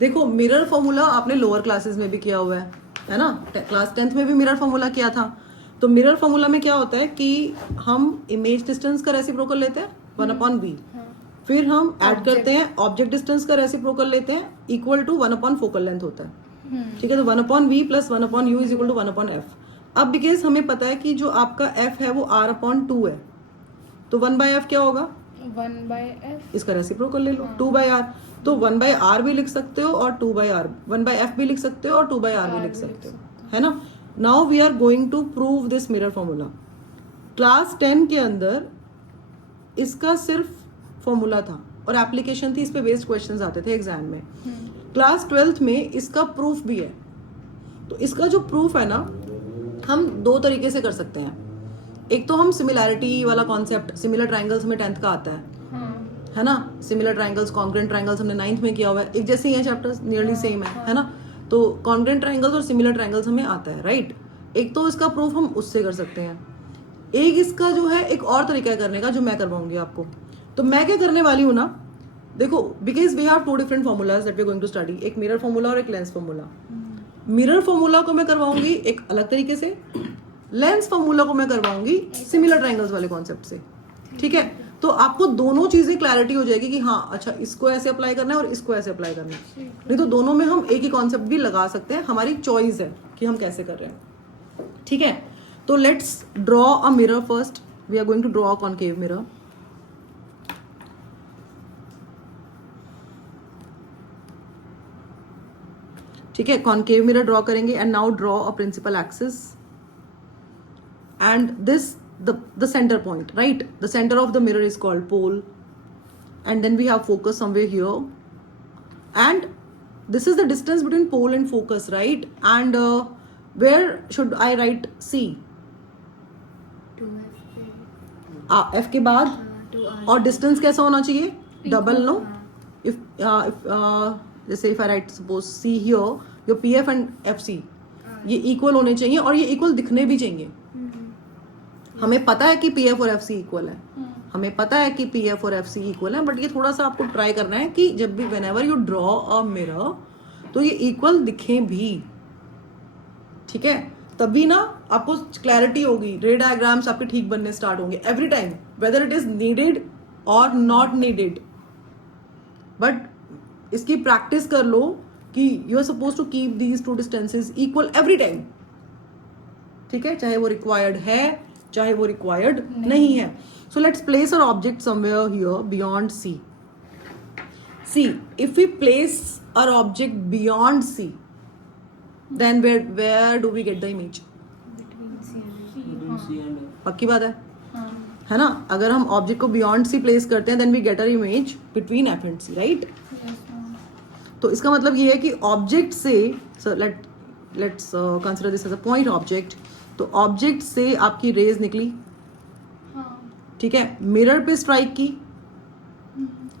देखो mirror formula आपने lower classes में भी किया हुआ है ना, क्लास 10th में भी मिरर फॉर्मूला किया था। तो मिरर फॉर्मूला में क्या होता है कि हम इमेज डिस्टेंस का रेसिप्रोकल लेते हैं 1/b, फिर हम ऐड करते हैं ऑब्जेक्ट डिस्टेंस का रेसिप्रोकल लेते हैं इक्वल टू 1/फोकल फोकल लेंथ होता है। ठीक है, तो 1/v plus 1/u is equal to 1/f। अब बिकॉज हमें पता है कि जो आपका f है वो r/2 है, तो 1/f क्या होगा, 1/f, इसका रेसिप्रोकल ले लो 2/r। तो 1/r भी लिख सकते हो और 2/r 1/f भी लिख सकते हो और 2/r भी लिख सकते हो, है ना। Now we are going to prove this mirror formula. Class 10 के अंदर इसका सिर्फ फॉर्मूला था और एप्लीकेशन थी, इस पे बेस्ड क्वेश्चंस आते थे एग्जाम में। क्लास 12th में इसका प्रूफ भी है। तो इसका जो प्रूफ है ना, हम दो तरीके से कर सकते हैं। एक तो हम सिमिलैरिटी वाला कॉन्सेप्ट, सिमिलर ट्रायंगल्स में 10th का आता है ना, सिमिलर ट्रायंगल्स कॉन्ग्रुएंट ट्रायंगल्स हमने 9th में किया हुआ है, एक जैसे ही है चैप्टर्स, नियरली सेम है ना। तो कॉन्ग्रुएंट ट्रायंगल्स और सिमिलर ट्रायंगल्स हमें आता है, राइट। एक तो इसका प्रूफ हम उससे कर सकते हैं। एक इसका जो है एक और तरीका है करने का, जो मैं करवाऊंगी आपको। तो मैं क्या करने वाली हूँ ना, देखो because we have 2 different formulas that we are going to study, एक मिरर फॉर्मूला और एक लेंस फॉर्मूला। मिरर फॉर्मूला को मैं करवाऊंगी एक अलग तरीके से, लेंस फॉर्मूला को मैं करवाऊंगी सिमिलर ट्रायंगल्स वाले कॉन्सेप्ट से। ठीक है, तो आपको दोनों चीजें क्लैरिटी हो जाएगी कि हाँ अच्छा इसको ऐसे अप्लाई करना है और इसको ऐसे अप्लाई करना है। नहीं तो दोनों में हम एक ही कॉन्सेप्ट भी लगा सकते हैं, हमारी चॉइस है कि हम कैसे कर रहे हैं। ठीक है, तो let's draw a mirror first. We are going to draw a concave mirror. ठीक है, कॉन्केव मिरर ड्रॉ करेंगे and now draw a principal axis and this the center point, right? The center of the mirror is called pole, and then we have focus somewhere here, and this is the distance between pole and focus, right? And where should I write C? 2f f के बाद 2r, और distance कैसा होना चाहिए, double no. if जैसे if I write suppose C here, your PF and FC ये equal होने चाहिए और ये इक्वल दिखने भी चाहिए। हमें पता है कि PF और FC इक्वल है, हमें पता है कि PF और FC इक्वल है, बट ये थोड़ा सा आपको ट्राई करना है कि जब भी whenever you draw a mirror तो ये इक्वल दिखे भी। ठीक है, तभी ना आपको क्लैरिटी होगी, रे डायग्राम्स आपके ठीक बनने स्टार्ट होंगे every time, whether it is needed और नॉट नीडेड। बट इसकी प्रैक्टिस कर लो कि you are suppose to keep these 2 distances equal every time. ठीक है, चाहे वो रिक्वायर्ड है चाहे वो रिक्वायर्ड नहीं है। So let's place our object somewhere here beyond C. C, if we place our object beyond C, then where do we get the image? पक्की बात है ना। अगर हम ऑब्जेक्ट को बियॉन्ड सी प्लेस करते हैं then we get uh image between F and C, right. तो इसका मतलब ये है कि ऑब्जेक्ट से, let's consider this as a point object. तो ऑब्जेक्ट से आपकी रेज निकली, ठीक है, मिरर पे स्ट्राइक की।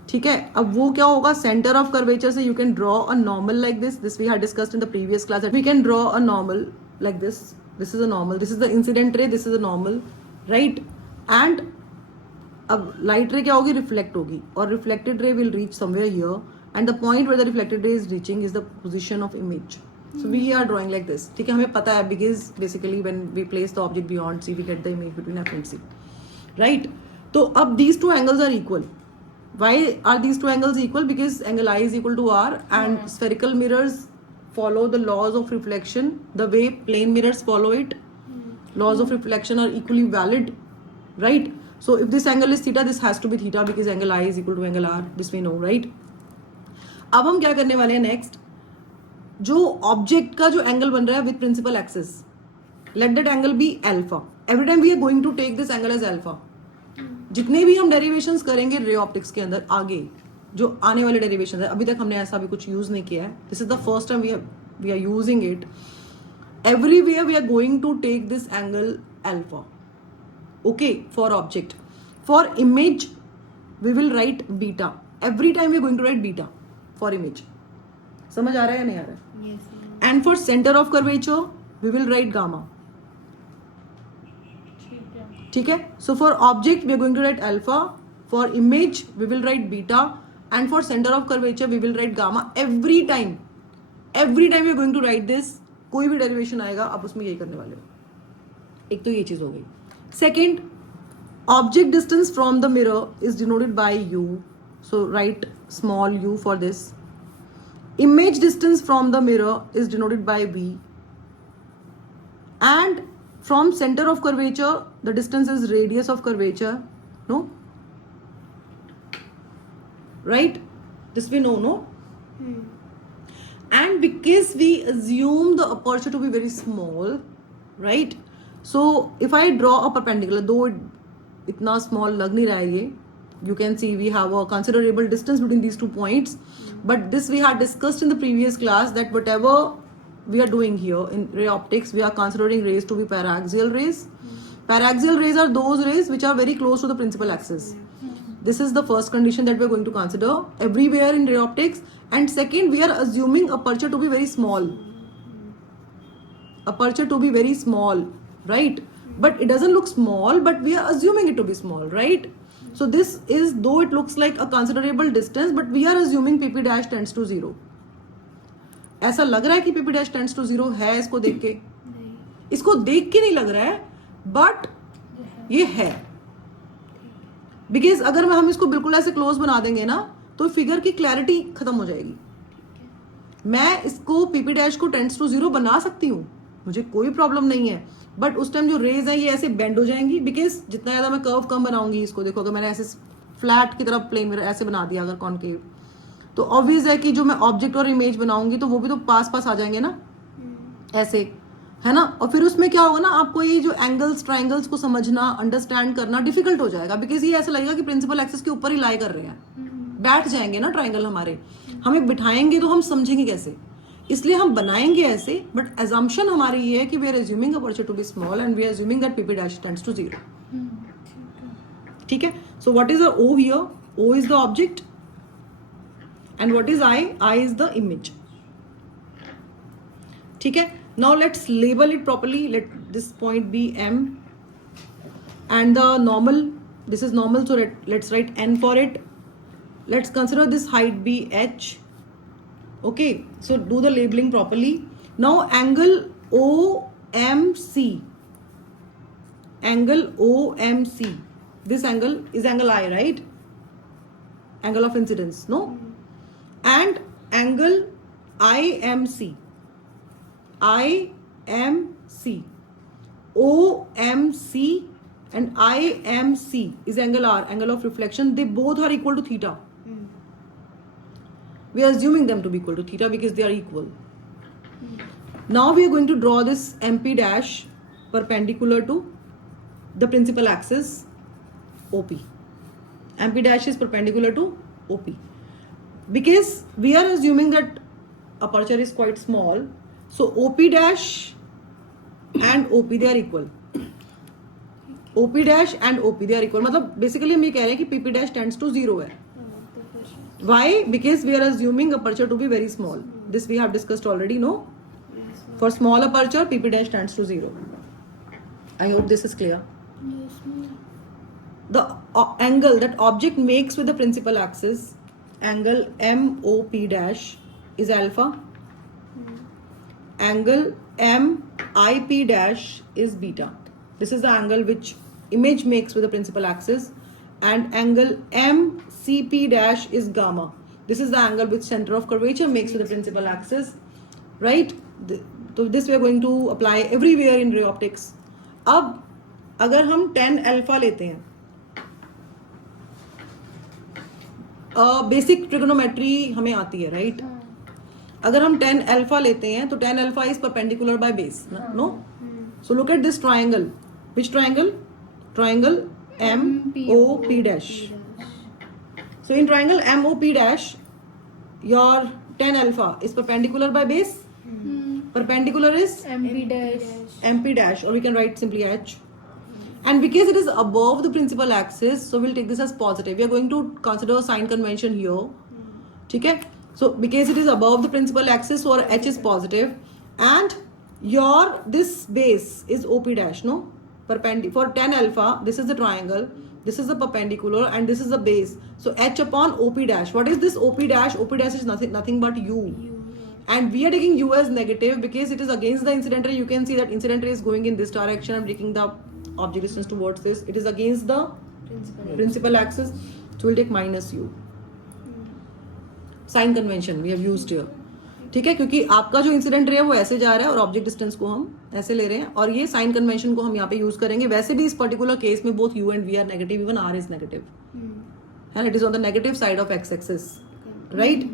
ठीक है, अब वो क्या होगा, सेंटर ऑफ कर्वेचर से you can draw a normal like this we had discussed in the previous class, we can draw a normal like this is a normal, this is the incident ray, this is a normal, right. And अब light ray क्या होगी, reflect होगी, और reflected ray will reach somewhere here, and the point where the reflected ray is reaching is the position of image. So we are drawing like this. ठीक है, हमें पता है because basically when we place the object beyond C, we get the image between F and C, right? तो अब these 2 angles are equal. Why are these 2 angles equal? Because angle I is equal to R, and spherical mirrors follow the laws of reflection the way plane mirrors follow it. Laws of reflection are equally valid, right? So if this angle is theta, this has to be theta because angle I is equal to angle R. This we know, right? अब हम क्या करने वाले हैं next, जो object का जो angle बन रहा है with principal axis, let that angle be alpha. Every time we are going to take this angle as alpha. जितने भी हम डेरिवेशंस करेंगे रे ऑप्टिक्स के अंदर आगे, जो आने वाले डेरिवेशंस है, अभी तक हमने ऐसा भी कुछ यूज नहीं किया है, this is the first time we are using it. Everywhere we are going to take this angle alpha, okay, for object. For image we will write beta, every time we are going to write beta for image. समझ आ रहा है या नहीं आ रहा है? And for centre of curvature we will write gamma. ठीक है, so for object we are going to write alpha, for image we will write beta, and for center of curvature we will write gamma every time we are going to write this. कोई भी derivation आएगा आप उसमें यही करने वाले हो. एक तो ये चीज हो गई. Second, object distance from the mirror is denoted by u, so write small u for this. Image distance from the mirror is denoted by v, and from center of curvature the distance is radius of curvature. No, right? This we know, no? And because we assume the aperture to be very small, right? So if I draw a perpendicular, though itna small lag nahi raha hai ye, you can see we have a considerable distance between these 2 points, but this we had discussed in the previous class that whatever we are doing here in ray optics, we are considering rays to be paraxial rays. Paraxial rays are those rays which are very close to the principal axis. This is the first condition that we are going to consider everywhere in ray optics. And second, we are assuming aperture to be very small. Aperture to be very small, right? But it doesn't look small, but we are assuming it to be small, right? So this is, though it looks like a considerable distance, but we are assuming pp dash tends to 0. ऐसा लग रहा है कि pp dash tends to 0 है इसको देख के? इसको देख के नहीं लग रहा है, but ये है. बिकॉज अगर हम इसको बिल्कुल ऐसे क्लोज बना देंगे ना तो फिगर की क्लैरिटी खत्म हो जाएगी. मैं इसको pp डैश को टेंड्स टू 0 बना सकती हूँ, मुझे कोई प्रॉब्लम नहीं है, बट उस टाइम जो रेज है ये ऐसे बेंड हो जाएंगी. बिकॉज जितना ज्यादा मैं कर्व कम बनाऊंगी इसको, देखो अगर मैंने ऐसे फ्लैट की तरफ प्लेन में ऐसे बना दिया अगर कॉनकेव, तो ऑब्वियस है कि जो मैं ऑब्जेक्ट और इमेज बनाऊंगी तो वो भी तो पास पास आ जाएंगे ना, ऐसे, है ना. और फिर उसमें क्या होगा ना, आपको ये जो एंगल्स ट्राइंगल्स को समझना, अंडरस्टैंड करना डिफिकल्ट हो जाएगा. बिकॉज ये ऐसा लगेगा कि प्रिंसिपल एक्सिस के ऊपर ही लाई कर रहे हैं, बैठ जाएंगे ना ट्राइंगल हमारे. हमें बिठाएंगे तो हम समझेंगे कैसे, इसलिए हम बनाएंगे ऐसे. बट एजम्पशन हमारी ये है कि we are assuming aperture to be small and we are assuming that pp dash tends to 0. ठीक है. So what is the o here? o is the object and what is i? i is the image. ठीक है. Now let's label it properly. Let this point be m and the normal, this is normal, so let's write n for it. Let's consider this height be h. Okay, so do the labeling properly. Now angle OMC, angle OMC, this angle is angle I, right? Angle of incidence, no? And angle IMC, OMC and IMC is angle R, angle of reflection. They both are equal to theta. We are assuming them to be equal to theta because they are equal. Now we are going to draw this MP dash perpendicular to the principal axis OP. MP dash is perpendicular to OP. Because we are assuming that aperture is quite small, so OP dash and OP they are equal. OP dash and OP they are equal. मतलब basically हम ये कह रहे हैं कि PP dash tends to 0 है. Why? Because we are assuming aperture to be very small. This we have discussed already, no? For small aperture, PP dash tends to 0. I hope this is clear. Yes, ma'am. The angle that object makes with the principal axis, angle MOP dash is alpha. Angle MIP dash is beta. This is the angle which image makes with the principal axis, and angle MCP dash is gamma. This is the angle which center of curvature makes with the principal axis, right? So this we are going to apply everywhere in ray optics. अब अगर हम 10 alpha लेते हैं, basic trigonometry हमें आती है, right? अगर हम 10 अल्फा लेते हैं तो 10 alpha is perpendicular by base, no? So look at this triangle. Which triangle? Triangle MOP dash. So in triangle MOP dash, your 10 alpha is perpendicular by base. Perpendicular is MP dash, or we can write simply H. And because it is above the principal axis, so we'll take this as positive. We are going to consider sign convention here. ठीक है? So because it is above the principal axis, so our H is positive, and your this base is OP dash, no? For 10 alpha, this is the triangle. This is the perpendicular and this is the base. So h upon OP dash. What is this OP dash? OP dash is nothing but u. And we are taking u as negative because it is against the incident ray. You can see that incident ray is going in this direction. I'm taking the object distance towards this. It is against the principal axis. So we'll take minus u. Sign convention we have used here. ठीक है, क्योंकि आपका जो incident ray है वो ऐसे जा रहा है और ऑब्जेक्ट डिस्टेंस को हम ऐसे ले रहे हैं और ये साइन कन्वेंशन को हम यहाँ पे यूज करेंगे. वैसे भी इस पर्टिकुलर केस में both u and we are negative, even R is negative and it is on the negative side of x axis, right.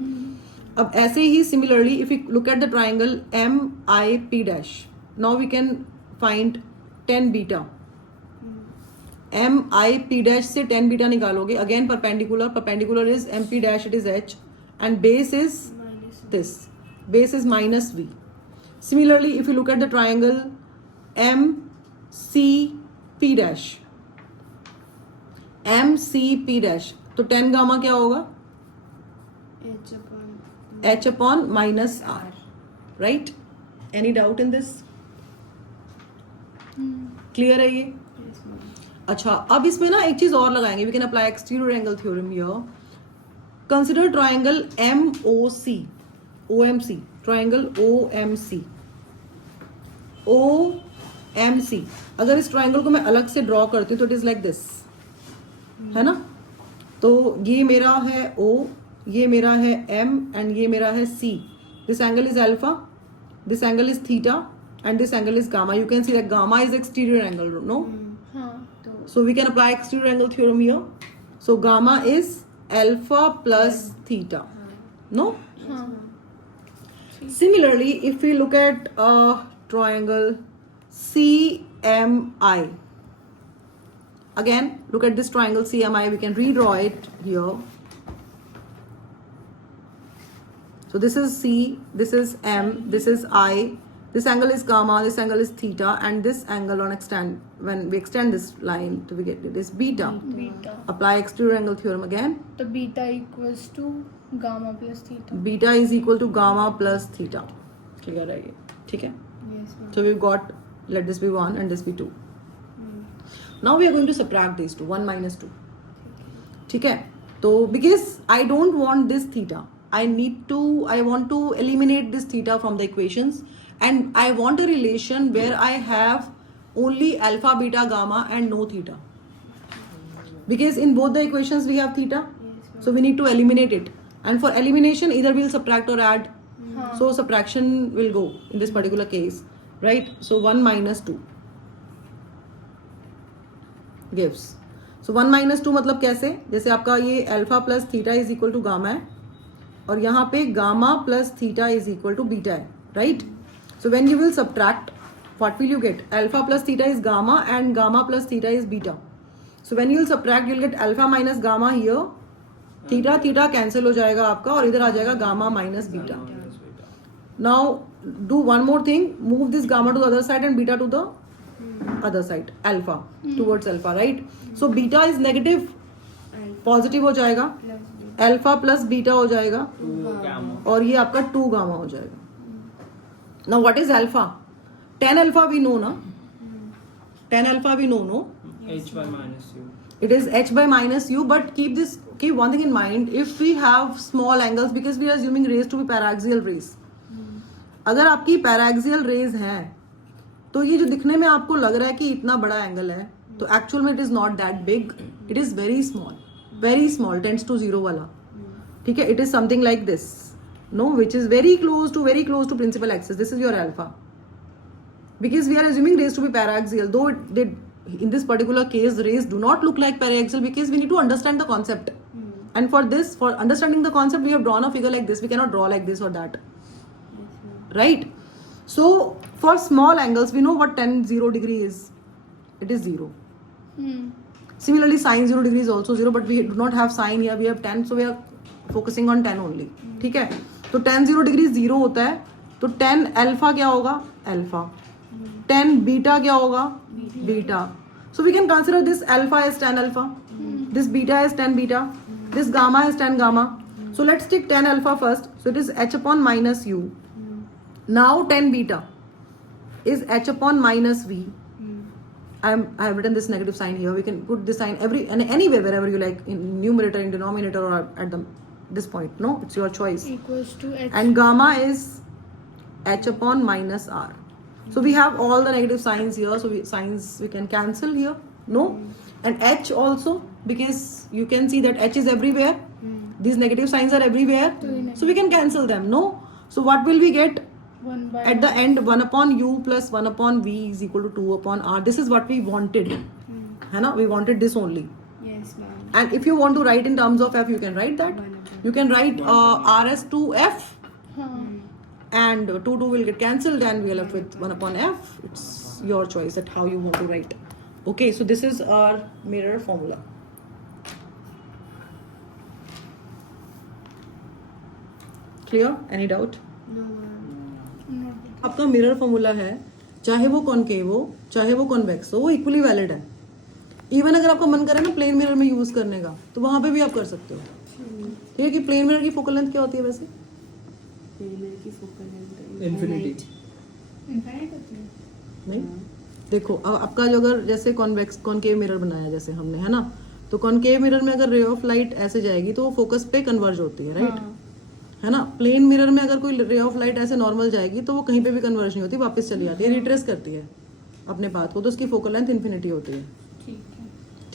अब ऐसे ही similarly if you look at the triangle M I P dash, now we can find 10 beta. M I P dash से 10 beta निकालोगे. Again perpendicular is M P dash, it is H and base is this. Base is minus v. Similarly, if you look at the triangle MCP dash, MCP dash, तो 10 gamma क्या होगा? H upon minus R, right? Any doubt in this? Clear है ये? अच्छा, अब इसमें ना एक चीज और लगाएंगे. We can apply exterior angle theorem here. Consider triangle MOC, OMC, triangle OMC, OMC. अगर इस ट्राइंगल को मैं अलग से ड्रॉ करती हूँ तो इट इज लाइक दिस, है ना. तो ये मेरा है O, ये मेरा है M एंड ये मेरा है C. This angle is alpha, this angle is theta and this angle is gamma. You can see that gamma is exterior angle, no? So we can apply exterior angle theorem here. So gamma is alpha plus theta, no? Similarly, if we look at a triangle CMI, again look at this triangle CMI, we can redraw it here. So this is C, this is M, this is I, this angle is gamma, this angle is theta, and this angle on when we extend this line to we get it is beta. Apply exterior angle theorem again. तो beta equals to gamma plus theta. Beta is equal to gamma plus theta. Clear है ये? ठीक है? Yes, ma'am. So we've got, let this be 1 and this be 2. Now we are going to subtract these two, 1 minus 2. ठीक है? तो because I don't want this theta, I want to eliminate this theta from the equations, and I want a relation where I have only alpha, beta, gamma and no theta. Because in both the equations we have theta, so we need to eliminate it. And for elimination, either we'll subtract or add. So subtraction will go in this particular case, right? So 1 minus 2 gives. So 1 minus 2 मतलब कैसे? जैसे आपका ये alpha plus theta is equal to gamma है और यहाँ पे gamma plus theta is equal to beta है, right? So when you will subtract, what will you get? Alpha plus theta is gamma and gamma plus theta is beta. So when you will subtract, you will get alpha minus gamma here. Theta cancel हो जाएगा आपका और इधर आ जाएगा gamma minus beta. Now do one more thing. Move this gamma to the other side and beta to the other side. Alpha towards alpha, right? So beta is negative. Positive हो जाएगा. Alpha plus beta हो जाएगा. और ये आपका 2 gamma हो जाएगा. Now what is alpha? Tan alpha we know, na? Tan alpha we know, no? H by minus u. It is h by minus u, but keep one thing in mind. If we have small angles, because we are assuming rays to be paraxial rays. अगर आपकी paraxial rays हैं, तो ये जो दिखने में आपको लग रहा है कि इतना बड़ा एंगल है, तो एक्चुअल में it is not that big. It is very small, tends to 0 वाला. ठीक है? It is something like this. No, which is very close to principal axis. This is your alpha. Because we are assuming rays to be paraxial, though in this particular case rays do not look like paraxial, because we need to understand the concept. And for understanding the concept, we have drawn a figure like this. We cannot draw like this or that. Right? So for small angles, we know what tan 0 degree is. It is 0. Similarly, sin 0 degree is also 0, but we do not have sin here. We have tan, so we are focusing on tan only. ठीक है? तो tan 0 degree 0 होता है, तो tan alpha क्या होगा? Alpha. Tan beta क्या होगा? Beta. So we can consider this alpha as tan alpha, this beta as tan beta, this gamma as tan gamma. So let's take tan alpha first. So it is h upon minus u. Now tan beta is h upon minus v. I have written this negative sign here. We can put this sign anywhere, wherever you like, in numerator, in denominator, or at this point. No, it's your choice. Equals to h. And gamma is h upon minus r. So we have all the negative signs here. So signs we can cancel here. No, and h also, because you can see that h is everywhere. These negative signs are everywhere. So we can cancel them. No. So what will we get? 1 by At the end, 1 upon u plus 1 upon v is equal to 2 upon r. This is what we wanted. है ना? We wanted this only. Yes, ma'am. And if you want to write in terms of f, you can write that. You can write r as 2f. And 2 will get cancelled and we are left with 1 upon f. It's your choice that how you want to write. Okay, so this is our mirror formula. Clear? Any doubt? No, ma'am. आपका mirror formula है, चाहे वो concave हो चाहे वो convex हो, वो equally valid है. इवन अगर आपका मन करे ना प्लेन मिरर में यूज करने का, तो वहां पे भी आप कर सकते हो. ठीक है कि प्लेन मिरर की फोकल लेंथ क्या होती है वैसे? मिरर की फोकल लेंथ Infinity. इनफाइनाइट होती है. नहीं, देखो अब आपका जो अगर जैसे कॉन्वेक्स कॉनकेव मिरर बनाया जैसे हमने, है ना, तो कॉनकेव मिरर में अगर रे ऑफ लाइट ऐसे जाएगी तो वो फोकस पे कन्वर्ज होती है, राइट? है ना. प्लेन मिरर में अगर कोई रे ऑफ लाइट ऐसे नॉर्मल जाएगी तो वो कहीं पे भी कन्वर्ज नहीं होती, वापस चली जाती है, रिट्रेस करती है अपने पाथ को, तो उसकी फोकल लेंथ इन्फिनिटी होती है.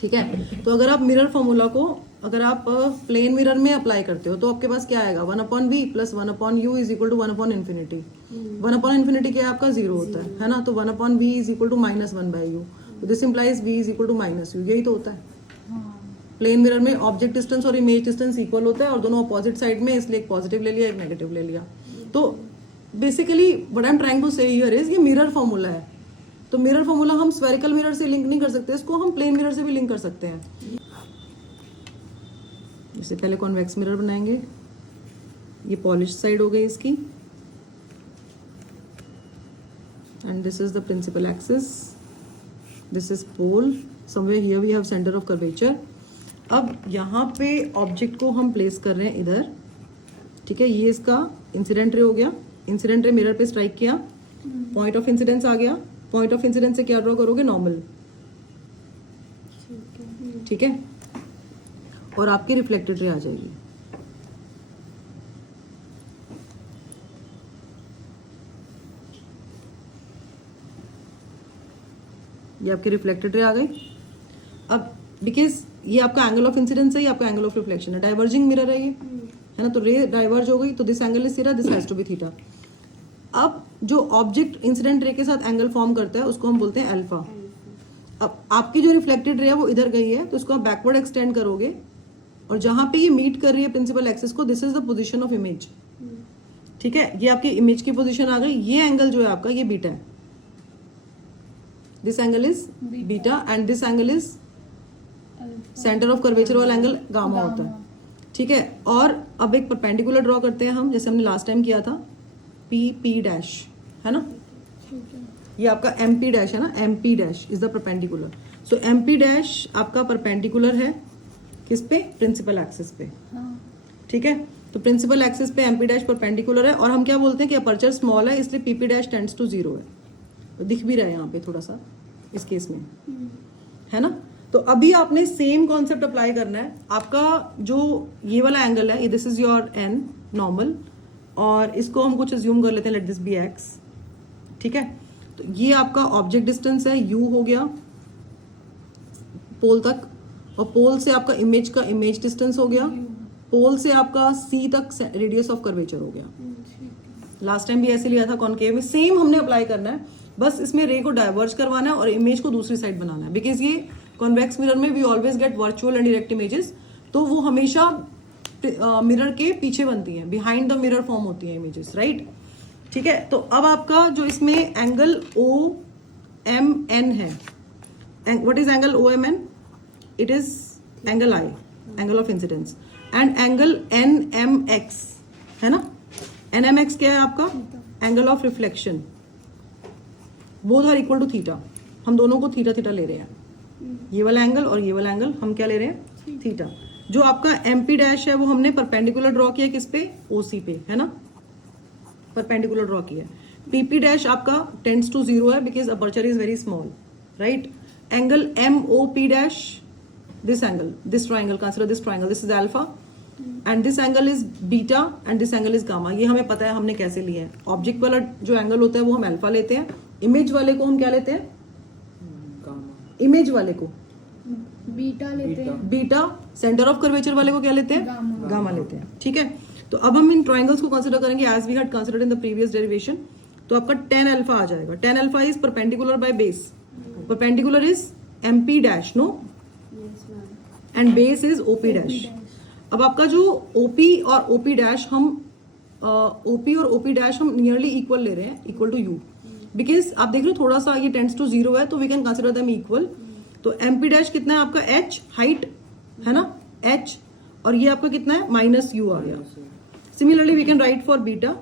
ठीक है. तो अगर आप मिरर फॉर्मूला को अगर आप प्लेन मिरर में अप्लाई करते हो तो आपके पास क्या आएगा? 1 upon v plus 1 upon u is equal to 1 upon infinity. 1 upon infinity क्या है आपका? 0 होता है ना. तो 1 upon v is equal to minus 1 by u. This implies v is equal to minus u. यही तो होता है. प्लेन मिरर में ऑब्जेक्ट डिस्टेंस और इमेज डिस्टेंस इक्वल होता है और दोनों अपोजिट साइड में, इसलिए एक पॉजिटिव ले लिया एक नेगेटिव ले लिया. तो basically what I am trying to say here is ये मिरर फॉर्मूला है. तो मिरर फॉर्मूला हम स्फेरिकल मिरर से लिंक नहीं कर सकते, इसको हम प्लेन मिरर से भी लिंक कर सकते हैं. इससे पहले कॉन्वेक्स मिरर बनाएंगे. ये पॉलिश साइड हो गई इसकी, and this is the principal axis, this is pole, somewhere here we have centre of curvature. अब यहाँ पे ऑब्जेक्ट को हम प्लेस कर रहे हैं इधर. ठीक है, ये इसका इंसिडेंट रे हो गया. इंसिडेंट रे मिरर पे स्ट्राइक किया, पॉइंट ऑफ इंसिडेंस आ गया. पॉइंट ऑफ इंसिडेंस से क्या ड्रॉ करोगे? नॉर्मल. ठीक है, और आपकी रिफ्लेक्टेड रे आ जाएगी. ये आपकी रिफ्लेक्टेड रे आ गई. अब बिकॉज ये आपका एंगल ऑफ इंसिडेंस है, ये आपका एंगल ऑफ रिफ्लेक्शन है, डाइवर्जिंग मिरर है ये, है ना. तो रे डाइवर्ज हो गई तो this angle is theta, this has to be theta. अब जो ऑब्जेक्ट इंसिडेंट रे के साथ एंगल फॉर्म करता है उसको हम बोलते हैं अल्फा. अब आपकी जो रिफ्लेक्टेड रे है वो इधर गई है, तो इसको आप बैकवर्ड एक्सटेंड करोगे और जहां पे ये मीट कर रही है प्रिंसिपल एक्सिस को, this is the position of image. ठीक है, ये आपकी इमेज की पोजीशन आ गई. ये एंगल जो है आपका ये बीटा है. This angle is beta and this angle is centre of curvature वाला एंगल गामा होता है. ठीक है, और अब एक परपेंडिकुलर ड्रॉ करते हैं हम, जैसे हमने लास्ट टाइम किया था. पी पी डैश, है ना. ये आपका एम पी डैश है ना. M P dash is the perpendicular. So M P dash आपका परपेंडिकुलर है किस पे? प्रिंसिपल एक्सिस पे. ठीक है, तो प्रिंसिपल एक्सिस पे एम पी डैश परपेंडिकुलर है. और हम क्या बोलते हैं कि अपर्चर स्मॉल है, इसलिए P P dash tends to 0 है. तो दिख भी रहा है यहाँ पे थोड़ा सा इस केस में, है ना. तो अभी आपने सेम कॉन्सेप्ट अप्लाई करना है. आपका जो ये वाला एंगल है, this is your N normal, और इसको हम कुछ अज्यूम कर लेते हैं, लेट दिस बी एक्स. ठीक है, तो ये आपका ऑब्जेक्ट डिस्टेंस है, यू हो गया पोल तक, और पोल से आपका इमेज का इमेज डिस्टेंस हो गया, पोल से आपका सी तक रेडियस ऑफ कर्वेचर हो गया. लास्ट टाइम भी ऐसे लिया था कॉनकेव में, सेम हमने अप्लाई करना है. बस इसमें रे को डाइवर्ज करवाना है और इमेज को दूसरी साइड बनाना है. बिकॉज ये कॉन्वेक्स मिरर में we always get virtual and direct images, तो वो हमेशा मिरर के पीछे बनती हैं, बिहाइंड द मिरर फॉर्म होती हैं इमेजेस, राइट. ठीक है, तो अब आपका जो इसमें एंगल ओ एम एन है, what is angle O M N? It is angle I, angle of incidence, and angle N M X, है ना. एन एम एक्स क्या है आपका? Angle of reflection. Both are equal to theta. हम दोनों को theta theta ले रहे हैं. ये वाला एंगल और ये वाला एंगल हम क्या ले रहे हैं? थीटा. जो आपका एम पी डैश है वो हमने परपेंडिकुलर ड्रॉ किया किस पे? ओसी पे, है ना. परपेंडिकुलर ड्रॉ किया. पी पी डैश आपका टेंड्स टू 0 है because aperture is very small, right. angle MOP dash, this angle, this triangle, consider this triangle, this is alpha and this angle is beta and this angle is gamma. ये हमें पता है हमने कैसे लिया है. Object वाला जो एंगल होता है वो हम अल्फा लेते हैं, इमेज वाले को हम क्या लेते हैं? Gamma. इमेज वाले को बीटा लेते हैं. बीटा, सेंटर ऑफ कर्वेचर वाले को क्या लेते हैं? गामा. गामा लेते हैं. ठीक है, तो अब हम इन ट्राइंगल्स को कंसिडर करेंगे as we had considered in the previous derivation. तो आपका tan अल्फा आ जाएगा. tan alpha is perpendicular by base. Perpendicular is MP dash, no, Yes, ma'am. And base is OP dash. अब आपका जो OP और OP डैश हम OP और OP डैश हम नियरली इक्वल ले रहे हैं, इक्वल टू U, बिकॉज आप देख रहे हो थोड़ा सा ये टेंड्स टू 0 है, तो we can consider them equal. तो MP डैश कितना है आपका? H, हाइट है ना, H, और ये आपका कितना है? माइनस U आ गया. Similarly we can write for beta.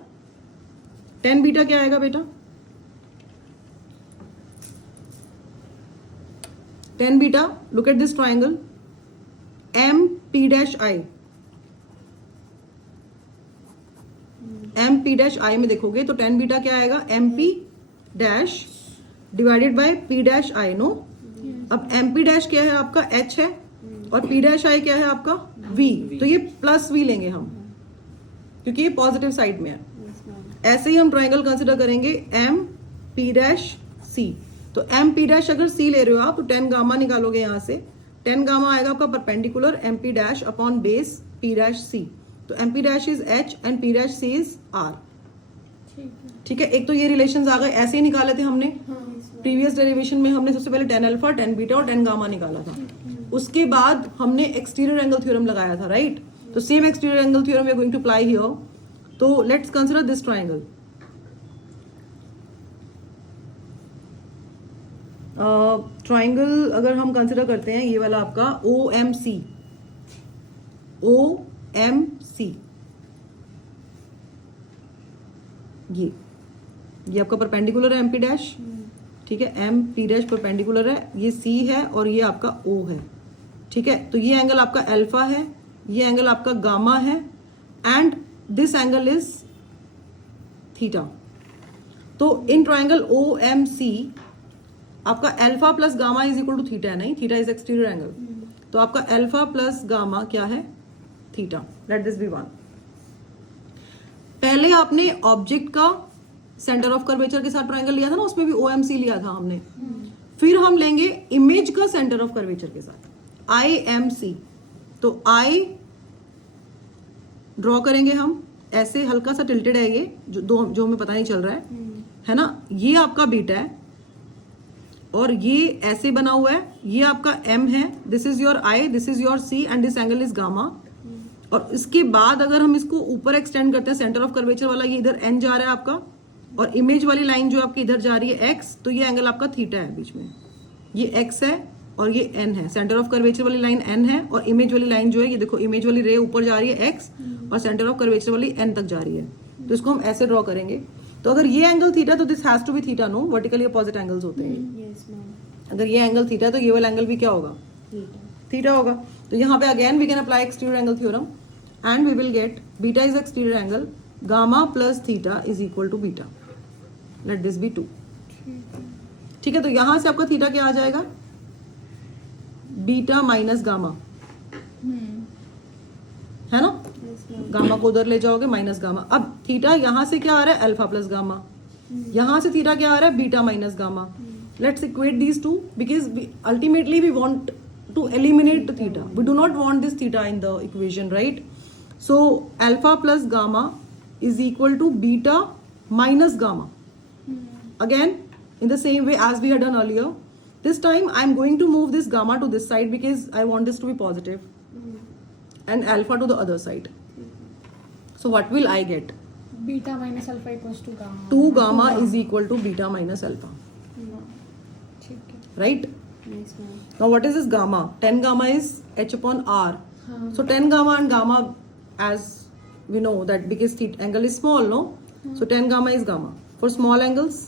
tan beta क्या आएगा बेटा? tan beta, look at this triangle MP dash I. MP dash I में देखोगे तो tan बीटा क्या आएगा? MP dash divided by P dash I, no. अब MP डैश क्या है आपका? H है, और P डैश I क्या है आपका? V. तो ये प्लस V लेंगे हम, क्योंकि ये पॉजिटिव साइड में है. Yes, ma'am. ऐसे ही हम ट्राइंगल कंसिडर करेंगे MP डैश C. तो MP डैश अगर C ले रहे हो आप तो tan गामा निकालोगे यहाँ से. tan गामा आएगा आपका perpendicular MP dash upon base P dash C. तो MP dash is H and P dash C is R. ठीक है, एक तो ये रिलेशंस आ गए. ऐसे ही निकाले थे हमने प्रीवियस डेरिवेशन में. हमने सबसे पहले tan अल्फा, tan बीटा और tan गामा निकाला था. उसके बाद हमने एक्सटीरियर एंगल थ्योरम लगाया था, राइट? तो same exterior angle theorem we are going to apply here. तो let's consider this triangle. Triangle अगर हम कंसिडर करते हैं, ये वाला आपका OMC. ये आपका परपेंडिकुलर है MP डैश. ठीक है, MP डैश परपेंडिकुलर है, ये C है और ये आपका O है. ठीक है, तो ये एंगल आपका अल्फा है, ये एंगल आपका गामा है and this angle is theta. तो इन ट्राइंगल OMC आपका alpha plus gamma is equal to theta है, नहीं? Theta is exterior angle. तो आपका अल्फा प्लस गामा क्या है? थीटा. Let this be 1. पहले आपने ऑब्जेक्ट का सेंटर ऑफ कर्वेचर के साथ ट्राइंगल लिया था ना, उसमें भी OMC लिया था हमने. फिर हम लेंगे इमेज का सेंटर ऑफ कर्वेचर के साथ IMC. तो I ड्रॉ करेंगे हम ऐसे, हल्का सा टिल्टेड है ये, जो हमें पता नहीं चल रहा है ना. ये आपका बीटा है और ये ऐसे बना हुआ है, ये आपका M है. This is your I, this is your C and this angle is gamma. और इसके बाद अगर हम इसको ऊपर एक्सटेंड करते हैं, सेंटर ऑफ कर्वेचर वाला ये इधर N जा रहा है आपका, और इमेज वाली लाइन जो आपकी इधर जा रही है X, तो ये एंगल आपका थीटा है बीच में. ये X है और ये N है. सेंटर ऑफ कर्वेचर वाली लाइन N है और इमेज वाली लाइन जो है, ये देखो, इमेज वाली रे ऊपर जा रही है X और सेंटर ऑफ कर्वेचर वाली N तक जा रही है. तो इसको हम ऐसे ड्रॉ करेंगे. तो अगर ये एंगल थीटा तो this has to be theta, no? Vertically opposite angles होते हैं. Yes, ma'am. अगर ये एंगल थीटा तो ये वाला एंगल भी क्या होगा? Theta. थीटा होगा. तो यहाँ पे again we can apply exterior angle theorem and we will get beta is exterior angle, gamma plus theta is equal to beta. Let this be 2. ठीक है, तो यहां से आपका थीटा क्या आ जाएगा? बीटा माइनस गामा, है ना? Yes, ma'am. गामा को उधर ले जाओगे, माइनस गामा. अब थीटा यहां से क्या आ रहा है? Alpha plus gamma. यहां से थीटा क्या आ रहा है? Beta minus gamma. Let's equate these two because ultimately we want to eliminate the theta. We do not want this theta in the equation, right? So alpha plus gamma is equal to beta minus gamma. Again, in the same way as we had done earlier. This time I am going to move this gamma to this side because I want this to be positive and alpha to the other side. So what will I get? Beta minus alpha equals to gamma. 2 gamma is equal to beta minus alpha. ठीक है. Right? Yes, ma'am. Now what is this gamma? Tan gamma is H upon R. So tan gamma and gamma, as we know that because theta angle is small, no? So tan gamma is gamma. For small angles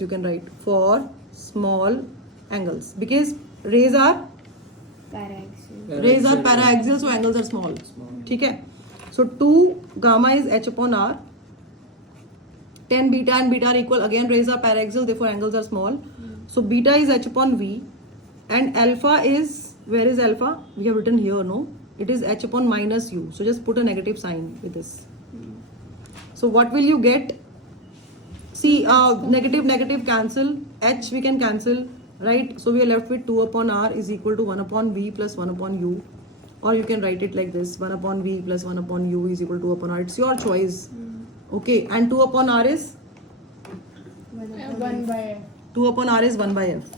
you can write for small angles because rays are para-axial, so angles are small. ठीक है? So 2 gamma is H upon R. Tan beta and beta are equal. Again rays are para-axial, therefore angles are small. So beta is h upon v, and alpha is, where is alpha? We have written here, no? It is h upon minus u. So just put a negative sign with this. So what will you get? See, negative cancel. H we can cancel, right? So we are left with 2 upon r is equal to 1 upon v plus 1 upon u. Or you can write it like this: 1 upon v plus 1 upon u is equal to 2 upon r. It's your choice. Okay, and 2 upon r is? 1 by f. 2 upon r is 1 by f.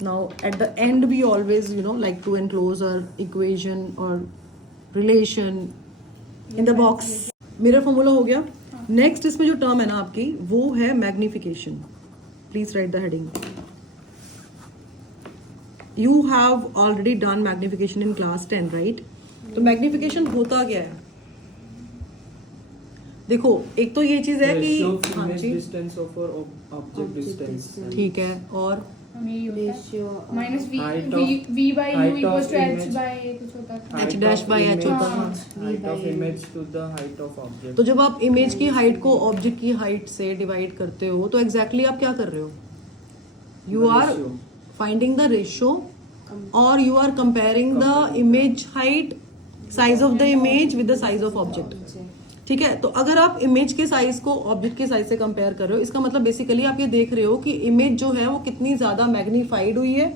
Now at the end we always, you know, like to enclose our equation or relation in the box. Mirror formula हो गया. Next इसमें जो term है ना आपकी, वो है magnification. Please right the heading. You have already done magnification in class 10, right? तो मैग्निफिकेशन होता क्या है? देखो, एक तो ये चीज है कि हाँ जी, डिस्टेंस ओवर ऑब्जेक्ट डिस्टेंस. ठीक है. और Ratio minus v height v by u height equals of to h image. by कुछ होता था. h dash by h होता है. height of image to the height of object. तो जब आप इमेज की हाइट को ऑब्जेक्ट की हाइट से डिवाइड करते हो तो एग्जैक्टली आप क्या कर रहे हो? You are Ratio. Finding the ratio और you are comparing the image height, size of the image with the size of object. ठीक है. तो अगर आप इमेज के साइज को ऑब्जेक्ट के साइज से कंपेयर कर रहे हो, इसका मतलब बेसिकली आप ये देख रहे हो कि इमेज जो है वो कितनी ज्यादा मैग्नीफाइड हुई है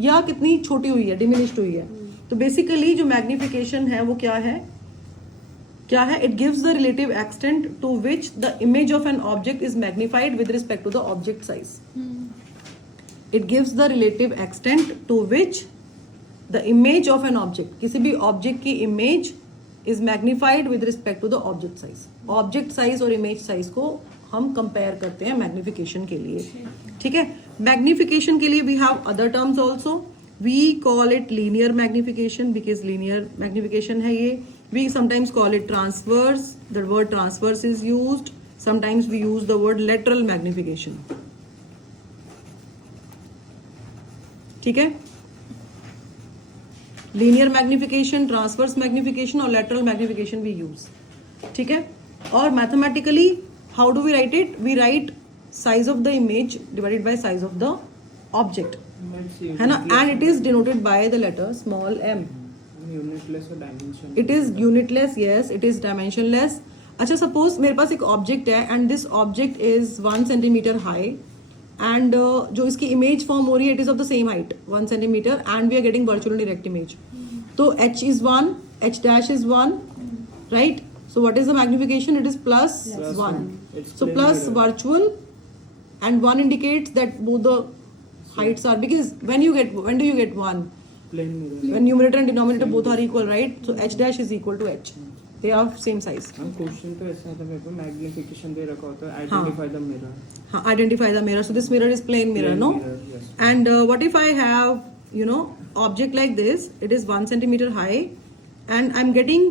या कितनी छोटी हुई है, डिमिनिश्ड हुई है. तो बेसिकली जो मैग्निफिकेशन है वो क्या है? क्या है? It gives the relative extent to which the image of an object is magnified with respect to the object size. It gives the relative extent to which the image of an object, किसी भी object की image is magnified with respect to the object size. Object size और image size को हम compare करते हैं magnification के लिए. ठीक है. मैग्निफिकेशन के लिए we have other terms also. We call it linear magnification because linear magnification है ये. We sometimes call it transverse. The word transverse is used. Sometimes we use the word lateral magnification. ठीक है. Linear magnification, transverse magnification और lateral magnification we use. ठीक है. और mathematically how do we write it? We write size of the image divided by size of the object, है ना? And it is denoted by the letter small m. Unitless और dimension. It is unitless, yes. It is dimensionless. अच्छा, suppose मेरे पास एक object है and this object is 1 centimetre high and जो इसकी इमेज फॉर्म हो रही है it is of the same height 1 centimetre and we are getting virtual direct image. तो h is 1, h dash is 1, right? So what is the magnification? It is plus 1. It's So plane plus mirror. virtual and 1 indicates that both the heights are, because when do you get 1? Plane mirror. When numerator and denominator both are equal, right? So h dash is equal to h. They are same size. हाँ, question तो ऐसा था, मेरे को magnification दे रखा होता है. Identify the mirror. हाँ, identify the mirror. So this mirror is plane mirror, no? Yes. And what if I have, you know, object like this? It is 1 centimeter high, and I'm getting,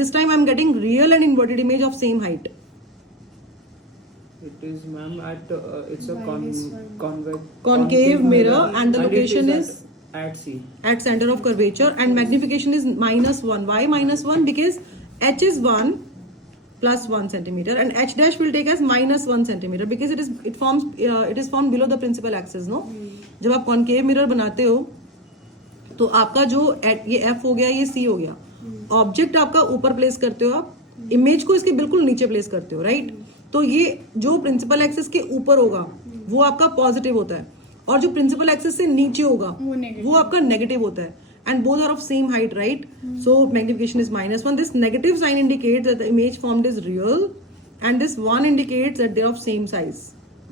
this time I'm getting real and inverted image of same height. It is, ma'am, at it's a Minus Concave mirror, and the it location is is at C. at center of curvature, and magnification is -1. Why -1? Because h is 1 plus 1 centimeter, and h dash will take as -1 centimeter because it is formed below the principal axis, no? जब आप concave mirror बनाते हो तो आपका जो ये f हो गया, ये c हो गया. ऑब्जेक्ट आपका ऊपर प्लेस करते हो, आप इमेज को इसके बिल्कुल नीचे प्लेस करते हो, राइट? तो ये जो प्रिंसिपल एक्सिस के ऊपर होगा वो आपका पॉजिटिव होता है, और जो प्रिंसिपल एक्सिस से नीचे होगा वो आपका नेगेटिव होता है. And both are of same height, right? So magnification is -1. This negative sign indicates that the image formed is real, and this 1 indicates that they are of same size.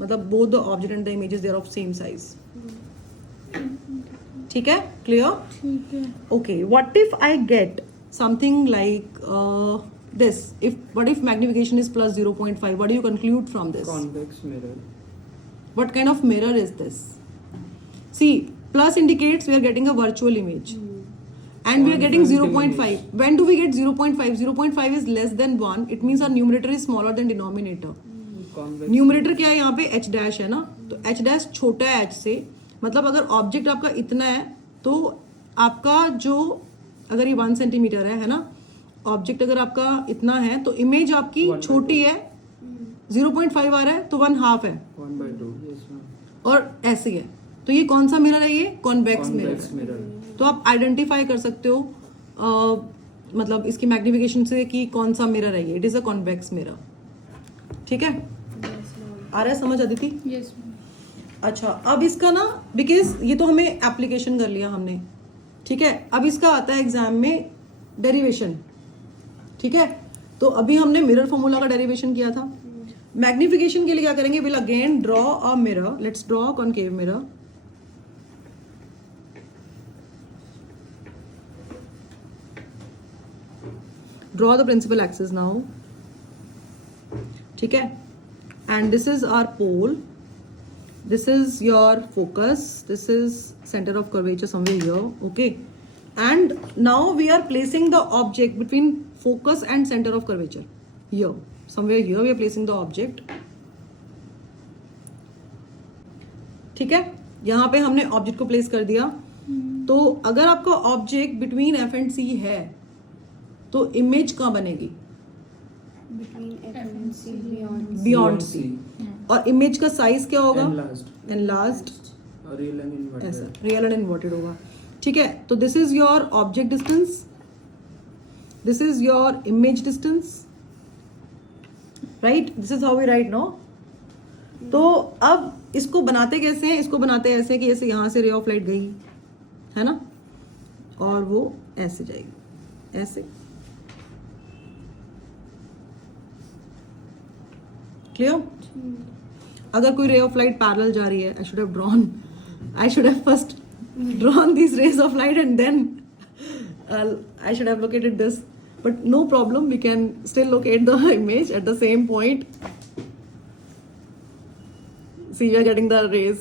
मतलब both the object and the images, they are of same size. ठीक है? Clear? ठीक है. Okay. What if I get something like this? What if magnification is plus 0.5? What do you conclude from this? Convex mirror. What kind of mirror is this? See, plus indicates we are getting a virtual image. And we are getting 0.5. When do we get 0.5? 0.5 is less than 1. It means our numerator is smaller than denominator. Convex. Numerator क्या है यहाँ पे? h dash है ना, तो h dash छोटा है h से. मतलब अगर ऑब्जेक्ट आपका इतना है तो आपका जो, अगर ये 1 सेंटीमीटर है ना, ऑब्जेक्ट अगर आपका इतना है तो इमेज आपकी छोटी है, 0.5 आ रहा है तो 1/2 है. 1/2. Yes, ma'am. और ऐसे है, तो ये कौन सा मिरर है? ये कॉन्वेक्स मिरर Convex है। mirror. तो आप आइडेंटिफाई कर सकते हो मतलब इसकी मैग्निफिकेशन से कि कौन सा मिरर है ये। It is a convex mirror. ठीक है, आ रहा है समझ अदिति? Yes ma'am. अच्छा, अब इसका ना, बिकॉज ये तो हमें एप्लीकेशन कर लिया हमने, ठीक है। अब इसका आता है एग्जाम में डेरिवेशन, ठीक है। तो अभी हमने मिरर फॉर्मूला का डेरिवेशन किया था। मैग्निफिकेशन के लिए क्या करेंगे? Will again draw a mirror. Let's draw a concave mirror. Draw the principal axis now, ठीक है। And this is our pole, this is your focus, this is center of curvature somewhere here, okay. And now we are placing the object between focus and center of curvature here, somewhere here we are placing the object, ठीक है। यहाँ पे हमने object को place कर दिया। तो अगर आपका ऑब्जेक्ट बिटवीन एफ एंड सी है तो इमेज कहाँ बनेगी? Between F and C, beyond. Beyond C. और इमेज का साइज क्या होगा? Enlarged. Enlarged, Real and inverted. ऐसा रियल एंड इन्वर्टेड होगा, ठीक है। तो this is your object distance, this is your image distance, right. This is how we write no. तो अब इसको बनाते कैसे हैं? इसको बनाते ऐसे कि जैसे यहां से रे ऑफ लाइट गई है ना, और वो ऐसे जाएगी, ऐसे। क्लियर? अगर कोई रे ऑफ लाइट पैरेलल जा रही है, I should have first drawn these rays of light and then I should have located this, but no problem, we can still locate the image at the same point. See, we are getting the rays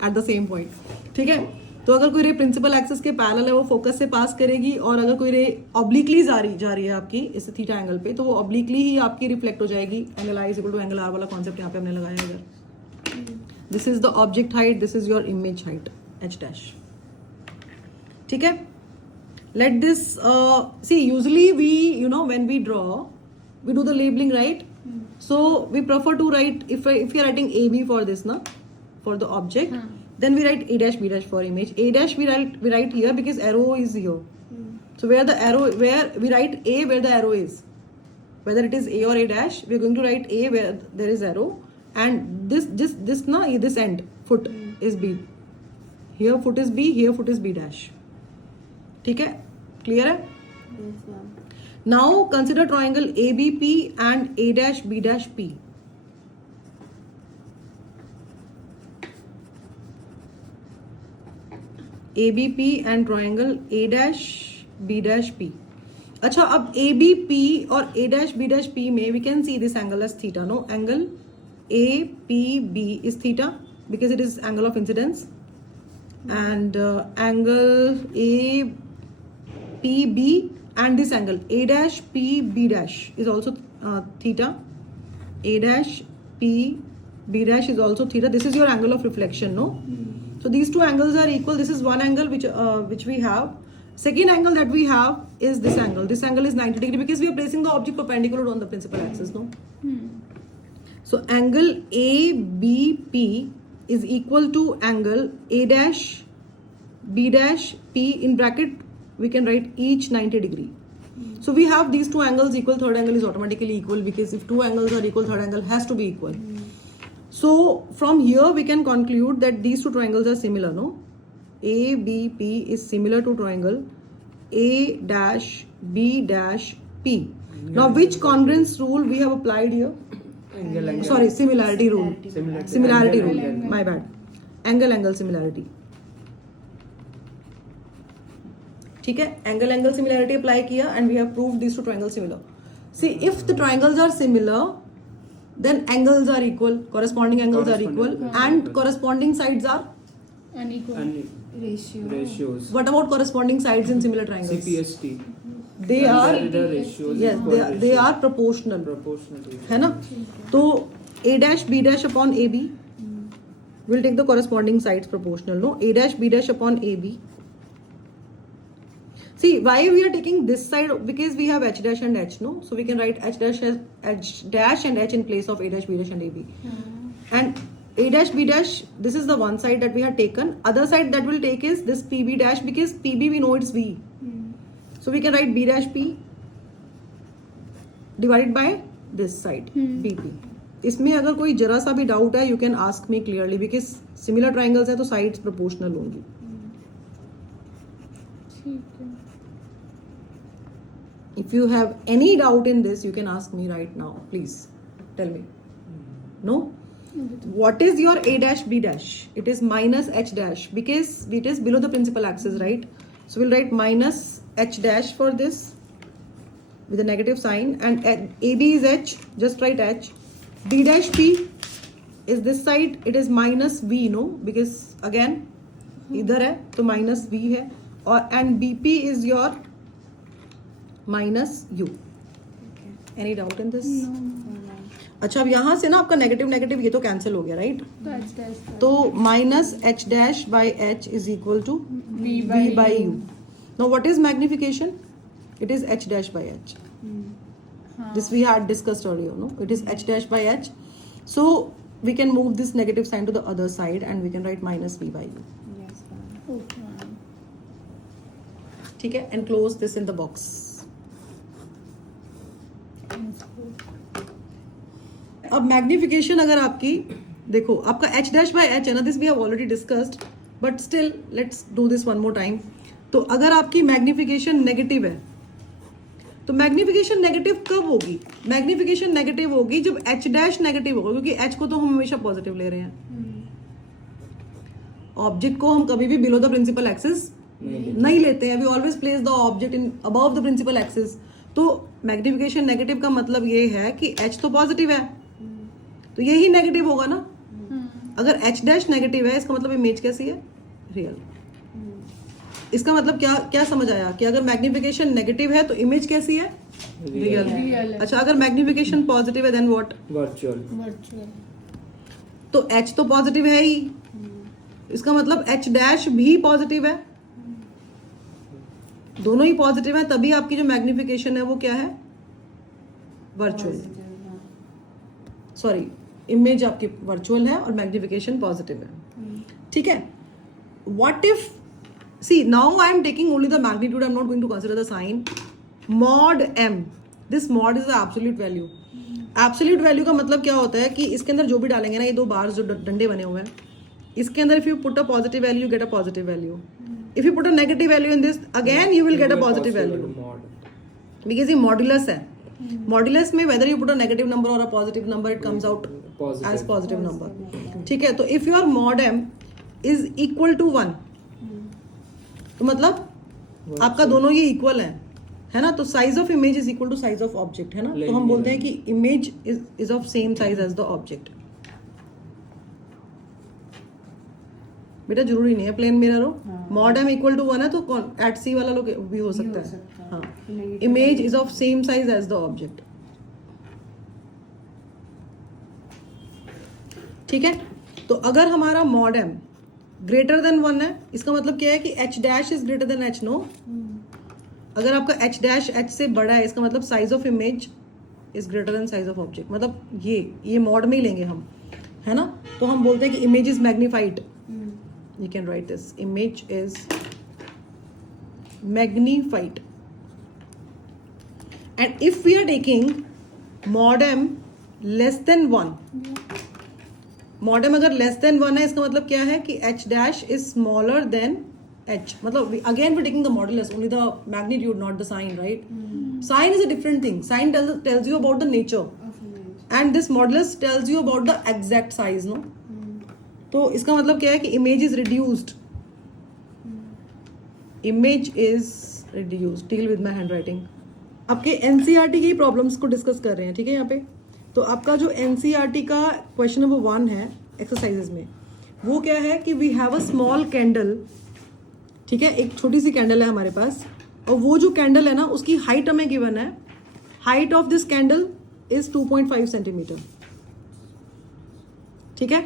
at the same point, ठीक है। तो अगर कोई रे principal axis के parallel है वो focus से पास करेगी, और अगर कोई रे ऑब्लिकली जा रही है आपकी इस थीटा एंगल पे, तो वो ऑब्लिकली ही आपकी रिफ्लेक्ट हो जाएगी। Angle i is equal to angle r वाला कॉन्सेप्ट यहाँ पे हमने लगाया है। This is the object height, this is your image height, h dash, ठीक है। Let this see, usually we when we draw we do the labelling, right. So we prefer to write, if you are writing AB for this, na, for the object, then we write A dash B dash for image. A dash we write here because arrow is here. So where we write A where the arrow is, whether it is A or A dash, we are going to write A where there is arrow, and this end foot is B. Here foot is B, here foot is B dash. ठीक है, clear है? Yes, ma'am. Now consider triangle ABP and A dash B dash P. ABP and triangle A dash B dash P. अच्छा, अब ABP और A dash B dash P में we can see this angle as theta. No, angle APB is theta because it is angle of incidence, and angle APB and this angle A dash P B dash is also theta. A dash P B dash is also theta. This is your angle of reflection, no? So these two angles are equal. This is one angle which we have. Second angle that we have is this angle. This angle is 90 degree because we are placing the object perpendicular on the principal axis, no? So angle ABP is equal to angle A dash B dash P in bracket. We can write each 90 degree. So we have these two angles equal, third angle is automatically equal, because if two angles are equal, third angle has to be equal. So from here we can conclude that these two triangles are similar, no? ABP is similar to triangle A dash B dash P. Now which congruence rule we have applied here? Angle. Sorry, similarity rule. Similarity rule. Angle. My bad. Angle similarity. ठीक है, angle similarity apply किया and we have proved this two triangle similar. See, if the triangles are similar then angles are equal, corresponding angles are equal, and corresponding sides are unequal. Ratios. what about corresponding sides in similar triangles? CPST. They are, The ratios. yes, they are proportional, Proportional. है ना. तो A dash B dash upon AB will take the corresponding sides proportional, no? A dash B dash upon AB. See, why we are taking this side? Because we have H dash and H, no? So we can write H dash and H in place of A dash, B dash and AB. And A dash B dash, this is the one side that we have taken. Other side that we'll take is this PB dash, because PB we know it's V. So we can write B dash P divided by this side BP. इसमें अगर कोई जरा सा भी doubt है, you can ask me clearly, because similar triangles है तो sides proportional होंगी. ठीक है. If you have any doubt in this, you can ask me right now. Please tell me. No? What is your A dash B dash? It is minus H dash, because it is below the principal axis, right? So we'll write minus H dash for this with a negative sign, and AB is H, just write H. B dash P is this side, it is minus V, no? Because again इधर है तो minus V है, और and BP is your minus U. Any doubt in this? अच्छा, अब यहाँ से ना आपका नेगेटिव नेगेटिव ये तो कैंसिल हो गया, राइट? तो minus h dash by h is equal to v by u. Now what is magnification? It is h dash by h. This we had discussed earlier, no? It is h dash by h. So we can move this negative sign to the other side and we can write minus v by u. ठीक है, and close this in the box. अब magnification अगर आपकी देखो, आपका H dash by h है ना, this we have already discussed, but still let's do this one more time. तो अगर आपकी मैग्निफिकेशन नेगेटिव है, तो मैग्निफिकेशन नेगेटिव कब होगी? मैग्निफिकेशन नेगेटिव होगी जब एच डैश नेगेटिव होगा, क्योंकि एच को तो हम हमेशा पॉजिटिव ले रहे हैं. ऑब्जेक्ट को हम कभी भी बिलो द प्रिंसिपल एक्सिस नहीं लेते हैं. We always place the object in above the principal axis. तो मैग्निफिकेशन नेगेटिव का मतलब ये है कि एच तो पॉजिटिव है, तो यही नेगेटिव होगा ना. अगर एच डैश नेगेटिव है, इसका मतलब इमेज कैसी है? रियल. इसका मतलब क्या क्या समझ आया कि अगर मैग्निफिकेशन नेगेटिव है तो इमेज कैसी है? रियल है. अच्छा, अगर मैग्निफिकेशन पॉजिटिव है देन व्हाट? वर्चुअल. तो एच तो पॉजिटिव है ही, इसका मतलब एच डैश भी पॉजिटिव है. दोनों ही पॉजिटिव है, तभी आपकी जो मैग्निफिकेशन है वो क्या है? वर्चुअल. सॉरी, इमेज आपकी वर्चुअल है और मैग्निफिकेशन पॉजिटिव है. ठीक है. What if, see now I am taking only the magnitude, I am not going to consider the sign. Mod m, this mod is the absolute value. Absolute value का मतलब क्या होता है कि इसके अंदर जो भी डालेंगे ना, ये दो बार्स जो डंडे बने हुए हैं, इसके अंदर if you put a positive value, get a positive value. If you put a negative value in this, again you will get a positive value, because ये modulus है. Modulus में whether you put a negative number or a positive number, it comes out as positive number. ठीक है. तो if your mod m is equal to 1, तो मतलब आपका दोनों ये इक्वल है ना. तो size of image is equal to size of object, है ना. तो हम बोलते हैं कि image is of same size as the object. बेटा जरूरी नहीं है प्लेन मिरर हो. मॉड एम इक्वल टू 1 है तो एट सी वाला लोग भी हो सकता है. हाँ, image is of same size as the object. ठीक है. तो अगर हमारा मॉड एम ग्रेटर देन 1 है, इसका मतलब क्या है कि h dash is greater than h. No, अगर आपका एच डैश एच से बड़ा है, इसका मतलब size of image is greater than size of object. मतलब ये मॉड में ही लेंगे हम, है ना. तो हम बोलते हैं कि image is magnified. You can write this, image is magnified. And if we are taking mod m less than 1, mod m अगर less than 1 है, इसका मतलब क्या है कि h dash is smaller than h. मतलब again we're taking the modulus, only the magnitude, not the sign, right? Sign is a different thing. Sign tells you about the nature, and this modulus tells you about the exact size, no? तो इसका मतलब क्या है कि image is reduced. Image is reduced. Deal with my hand writing. आपके NCERT की problems को discuss कर रहे हैं, ठीक है. यहाँ पे तो आपका जो एनसीईआरटी का क्वेश्चन नंबर 1 है एक्सरसाइजेज में, वो क्या है कि we have a small candle. ठीक है, एक छोटी सी कैंडल है हमारे पास, और वो जो कैंडल है ना, उसकी हाइट हमें गिवन है. Height of this candle is 2.5 centimetre. ठीक है.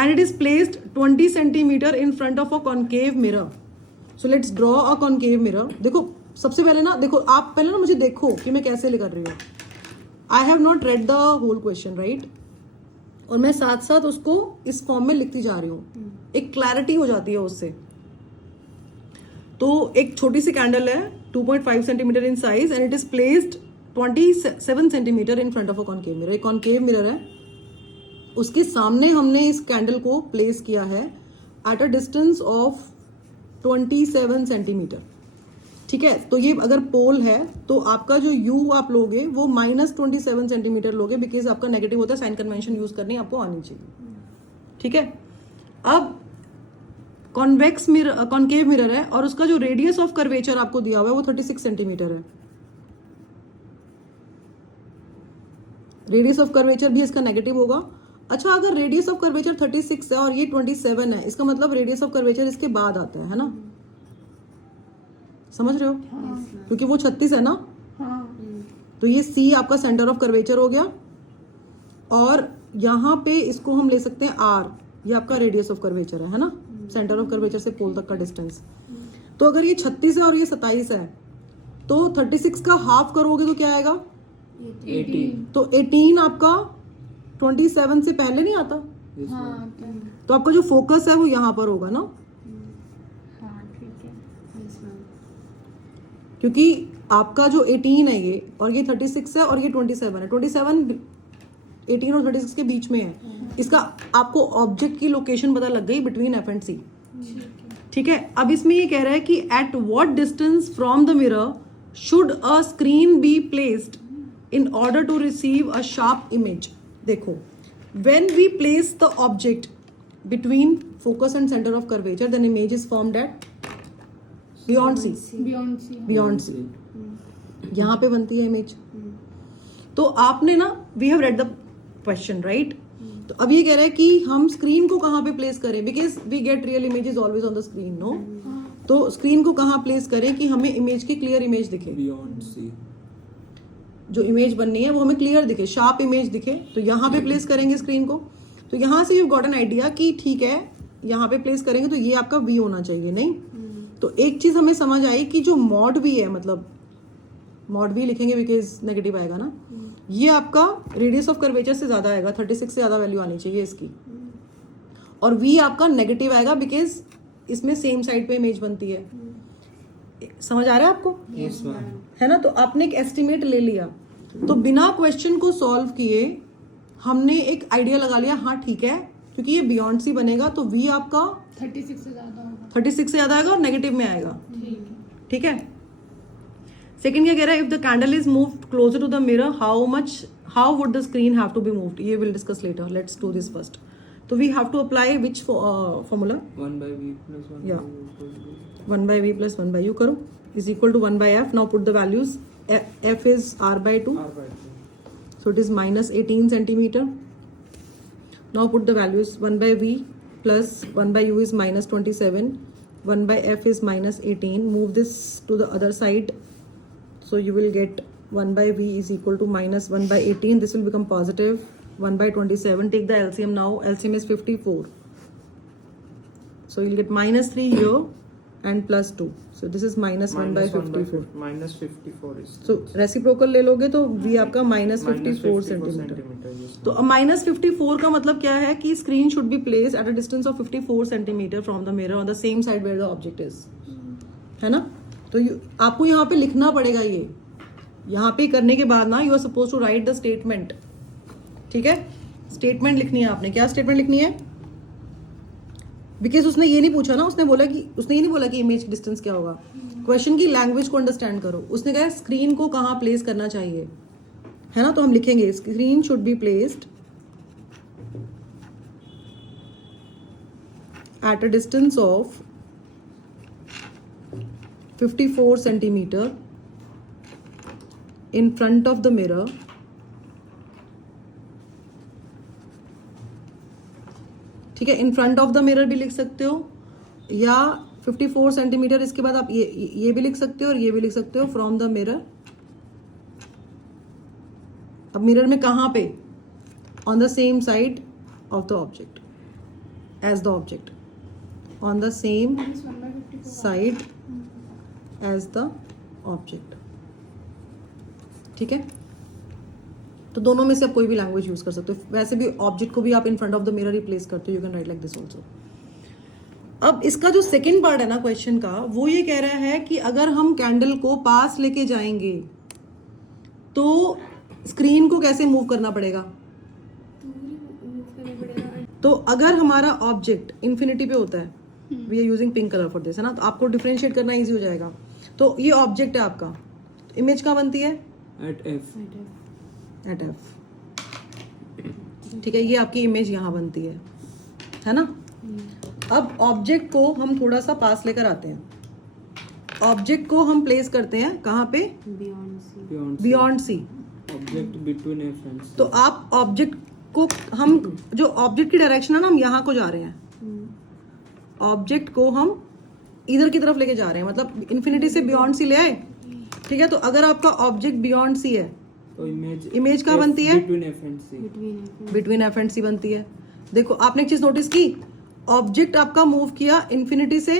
And it is placed 20 centimeter in front of a concave mirror. So let's draw a concave mirror. देखो सबसे पहले ना, देखो आप पहले ना मुझे देखो कि मैं कैसे कर रही हूँ. I have not read the whole question, right? और मैं साथ साथ उसको इस फॉर्म में लिखती जा रही हूँ, एक क्लैरिटी हो जाती है उससे। तो एक छोटी सी कैंडल है 2.5 centimetre in size and it is placed 27 centimetre in front of a concave mirror. एक कॉनकेव मिरर है, उसके सामने हमने इस कैंडल को प्लेस किया है eight a distance of 27 centimetre. ठीक है, तो ये अगर पोल है तो आपका जो यू आप लोगे वो -27 सेंटीमीटर लोगे, बिकॉज आपका नेगेटिव होता है, साइन कन्वेंशन यूज करनी आपको आनी चाहिए। ठीक है, अब कॉन्वेक्स मिरर, कॉनकेव मिरर है और उसका जो रेडियस ऑफ कर्वेचर आपको दिया हुआ है वो 36 सेंटीमीटर है। रेडियस ऑफ कर्वेचर भी इसका नेगेटिव होगा। अच्छा, अगर रेडियस ऑफ कर्वेचर 36 है और ये 27 है, इसका मतलब रेडियस ऑफ कर्वेचर इसके बाद आता है ना? समझ रहे हो? क्योंकि वो 36 है ना, तो ये C आपका सेंटर ऑफ कर्वेचर हो गया और यहाँ पे इसको हम ले सकते हैं R, ये आपका रेडियस ऑफ कर्वेचर है ना, सेंटर ऑफ कर्वेचर से पोल तक का डिस्टेंस। तो अगर ये 36 है और ये 27 है तो 36 का हाफ करोगे तो क्या आएगा? 18। तो 18 आपका 27 से पहले नहीं आता, हाँ तो आपका जो फोकस है वो यहाँ पर होगा ना, ठीक है। क्योंकि आपका जो 18 है ये और ये 36 है और ये 27 है, 27 18 और 36 के बीच में है। इसका आपको ऑब्जेक्ट की लोकेशन पता लग गई बिटवीन एफ एंड सी। ठीक है, अब इसमें ये कह रहा है कि at what distance from the mirror should a screen be placed in order to receive a sharp image. देखो, when we place the object between focus and centre of curvature then image is formed at beyond C, beyond C, यहाँ पे बनती है image. तो आपने ना, we have read the question right, तो अब ये कह रहा है कि हम स्क्रीन को कहाँ पे प्लेस करें, because we get real images always on the screen, no? तो स्क्रीन को कहाँ प्लेस करें कि हमें इमेज की क्लियर इमेज दिखे, बियॉन्ड सी, जो इमेज बननी है वो हमें क्लियर दिखे, शार्प इमेज दिखे। तो यहाँ पे प्लेस करेंगे स्क्रीन को। तो यहाँ से यू गॉट एन आइडिया कि ठीक है, यहाँ पे प्लेस करेंगे तो ये आपका वी होना चाहिए, नहीं? तो एक चीज हमें समझ आई कि जो मॉड वी है, मतलब मॉड वी लिखेंगे बिकॉज नेगेटिव आएगा ना, ये आपका रेडियस ऑफ कर्वेचर से ज्यादा आएगा, 36 से ज्यादा वैल्यू आनी चाहिए इसकी, और वी आपका नेगेटिव आएगा बिकॉज इसमें सेम साइड पे इमेज बनती है। समझ आ रहा है आपको? Yes ma'am. है ना? तो आपने एक एस्टिमेट ले लिया, तो बिना क्वेश्चन को सॉल्व किए हमने एक आइडिया लगा लिया, हाँ ठीक है, क्योंकि ये बियॉन्ड सी बनेगा तो वी आपका 36 से ज्यादा होगा। 36 से ज्यादा आएगा और नेगेटिव में आएगा। ठीक है। ठीक है, सेकंड क्या कह रहा है, if the candle is moved closer to the mirror how would the screen have to be moved, ये will discuss later, let's do this first. तो we have to apply which formula, 1/v plus 1 Yeah. 1 by v plus 1 by u करो is equal to 1 by f. Now put the values, f is r by 2, r/2. so it is minus 18 centimeter. Now put the values, 1 by v plus 1 by u is minus 27, 1 by f is minus 18. Move this to the other side, so you will get 1 by v is equal to minus 1 by 18. This will become positive 1 by 27. Take the LCM now. LCM is 54, so you'll get minus 3 here and plus 2, so this is minus 1 by 54. Minus 54 is. So reciprocal ले लोगे तो v आपका minus 54 centimetre. yes. तो अब minus 54 का मतलब क्या है कि screen should be placed at a distance of 54 centimetre from the mirror on the same side where the object is, है ना? तो आपको यहाँ पे लिखना पड़ेगा, ये यहाँ पे करने के बाद ना you are suppose to write the statement. ठीक है, स्टेटमेंट लिखनी है आपने। क्या स्टेटमेंट लिखनी है? बिकॉज उसने ये नहीं पूछा ना, उसने ये नहीं बोला कि इमेज डिस्टेंस क्या होगा। क्वेश्चन की लैंग्वेज को अंडरस्टैंड करो। उसने कहा स्क्रीन को कहाँ प्लेस करना चाहिए, है ना? तो हम लिखेंगे screen should be placed at a distance of 54 centimetre in front of the mirror ठीक है, in front of the mirror भी लिख सकते हो, या 54 सेंटीमीटर, इसके बाद आप ये भी लिख सकते हो और ये भी लिख सकते हो, फ्रॉम द मिरर। अब मिरर में कहाँ पे? On the same side of the object as the object, on the same side as the object. ठीक है, तो दोनों में से आप कोई भी लैंग्वेज यूज कर सकते हो। वैसे भी ऑब्जेक्ट को भी आप in front of the mirror he place करते हो, you can write like this also. अब इसका जो सेकंड पार्ट है ना क्वेश्चन का, वो ये कह रहा है कि अगर हम कैंडल को पास लेके जाएंगे तो स्क्रीन को कैसे मूव करना पड़ेगा। तो अगर हमारा ऑब्जेक्ट इन्फिनिटी पे होता है, we are using pink colour for this, है ना, तो आपको डिफरेंशिएट करना इजी हो जाएगा। तो ये ऑब्जेक्ट है आपका, इमेज कहाँ बनती है, At F. एट एफ, ठीक है, ये आपकी इमेज यहाँ बनती है ना। अब ऑब्जेक्ट को हम थोड़ा सा पास लेकर आते हैं, ऑब्जेक्ट को हम प्लेस करते हैं कहाँ पे, beyond C, Object between F and C. तो आप ऑब्जेक्ट को, हम जो ऑब्जेक्ट की डायरेक्शन है ना, हम यहाँ को जा रहे हैं, ऑब्जेक्ट को हम इधर की तरफ लेके जा रहे हैं, मतलब इन्फिनिटी से बियॉन्ड सी ले आए, ठीक है। तो अगर आपका ऑब्जेक्ट बियॉन्ड सी है तो इमेज कहाँ बनती है, Between F and C. Between F and C बनती है। देखो आपने एक चीज नोटिस की, ऑब्जेक्ट आपका मूव किया इन्फिनिटी से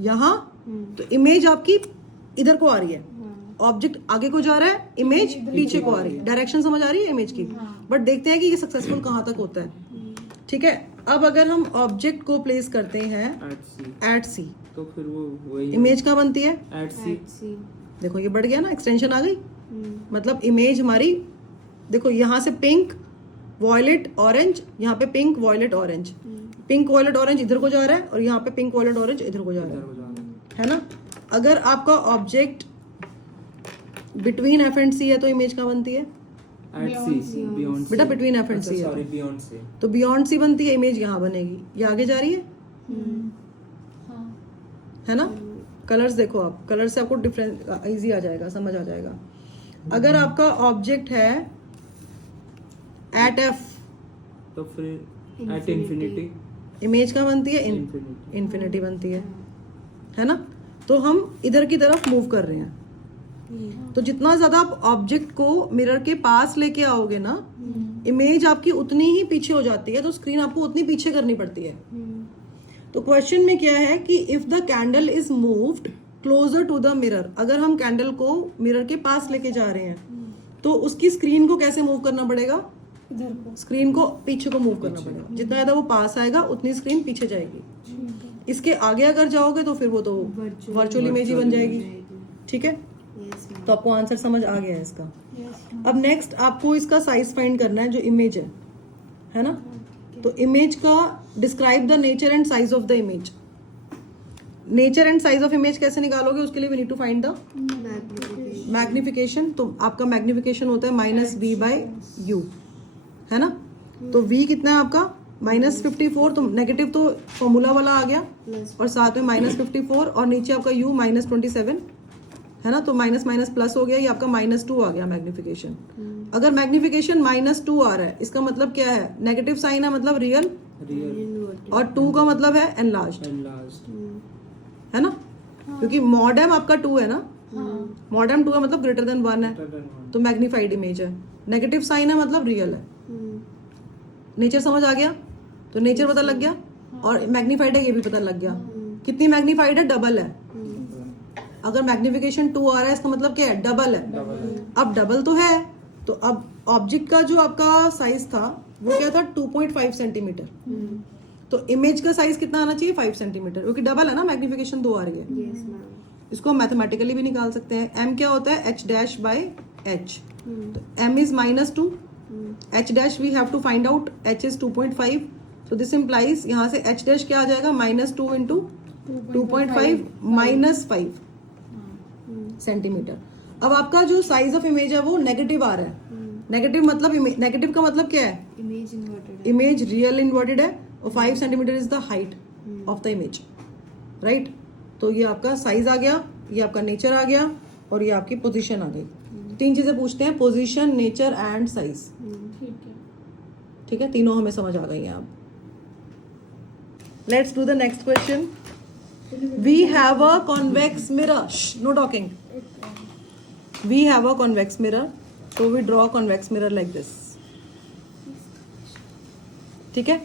यहाँ, तो इमेज आपकी इधर को आ रही है, ऑब्जेक्ट आगे को जा रहा है, इमेज पीछे को आ रही है। डायरेक्शन समझ आ रही है इमेज की, बट देखते हैं कि ये सक्सेसफुल कहाँ तक होता है, ठीक है। अब अगर हम ऑब्जेक्ट को प्लेस करते हैं At C. एट सी, तो फिर वो वही इमेज कहाँ बनती है, At C. देखो ये बढ़ गया ना, एक्सटेंशन आ गई, मतलब इमेज हमारी, देखो यहाँ से पिंक वॉयलेट ऑरेंज, यहाँ पे pink violet orange, pink violet orange इधर को जा रहा है, और यहाँ पे पिंक वॉयलेट ऑरेंज इधर को जा रहा इधर हो जाएगा. है ना। अगर आपका ऑब्जेक्ट बिटवीन एफ एंड सी है तो इमेज कहाँ बनती है, At C. Beyond C. बेटा बिटवीन एफ एंड अच्छा, सी है sorry, beyond C. तो बियॉन्ड सी बनती है, इमेज यहाँ बनेगी, ये आगे जा रही है, है ना। कलर्स देखो आप, कलर से आपको डिफरेंस इजी आ जाएगा, समझ आ जाएगा। अगर आपका ऑब्जेक्ट है एट एफ, तो फिर at infinity. इमेज कहाँ बनती है, Infinity. इन्फिनिटी बनती है ना। तो हम इधर की तरफ मूव कर रहे हैं, तो जितना ज्यादा आप ऑब्जेक्ट को मिरर के पास लेके आओगे ना, इमेज आपकी उतनी ही पीछे हो जाती है, तो स्क्रीन आपको उतनी पीछे करनी पड़ती है। तो क्वेश्चन में क्या है कि if the candle is moved closer to the mirror, अगर हम कैंडल को मिरर के पास लेके जा रहे हैं तो उसकी स्क्रीन को कैसे मूव करना पड़ेगा, इधर को, स्क्रीन को पीछे को मूव करना पड़ेगा। जितना ज्यादा वो पास आएगा उतनी स्क्रीन पीछे जाएगी। इसके आगे अगर जाओगे तो फिर वो तो वर्चुअल इमेज ही बन जाएगी, ठीक है। तो आपको आंसर समझ आ गया है इसका। अब नेक्स्ट आपको इसका साइज फाइंड करना है, जो इमेज है ना। तो इमेज का describe the nature and size of the image. Nature and size of image कैसे निकालोगे, उसके लिए we need to find the magnification. तो आपका मैग्निफिकेशन होता है -v/u, है ना। तो v कितना है आपका -54, तो नेगेटिव तो फॉर्मूला वाला आ गया, और साथ में -54, और नीचे आपका u -27, है ना। तो माइनस माइनस प्लस हो गया, ये आपका -2 आ गया मैग्निफिकेशन। अगर मैग्निफिकेशन -2 आ रहा है, इसका मतलब क्या है, नेगेटिव साइन है मतलब रियल, और 2 का मतलब है एनलार्ज्ड, Enlarged. है ना। क्योंकि मॉडर्म आपका 2 है ना, मॉडर्म 2 है मतलब ग्रेटर देन 1 है, Greater than one. तो मैग्नीफाइड इमेज है। नेगेटिव साइन है मतलब रियल है। नेचर समझ आ गया, तो नेचर पता लग गया, और मैग्नीफाइड है ये भी पता लग गया। कितनी मैग्नीफाइड है, डबल है। अगर मैग्निफिकेशन 2 आ रहा है, इसका मतलब क्या है, डबल है। अब डबल तो है, तो अब ऑब्जेक्ट का जो आपका साइज था वो क्या था, 2.5 सेंटीमीटर। तो इमेज का साइज कितना आना चाहिए, 5 सेंटीमीटर, क्योंकि डबल है ना, मैग्निफिकेशन 2 आ रही है। इसको मैथमेटिकली भी निकाल सकते हैं। m क्या होता है, h'/h, तो m is -2, h' we have to find out, h is 2.5, so this implies यहाँ से h' क्या आ जाएगा, -2 इंटू 2.5 -5 सेंटीमीटर। अब आपका जो साइज ऑफ इमेज है वो नेगेटिव आ रहा है। नेगेटिव मतलब, नेगेटिव का मतलब क्या है, इमेज रियल इन्वर्टेड है, और 5 centimetre is the height of the image, right. तो ये आपका साइज आ गया, ये आपका नेचर आ गया, और ये आपकी पोजीशन आ गई। 3 चीजें पूछते हैं, पोजीशन, नेचर एंड साइज, ठीक है। तीनों हमें समझ आ गई हैं। अब let's do the next question. We have a convex mirror, no talking. We have a convex mirror, तो we draw convex mirror like this, ठीक है।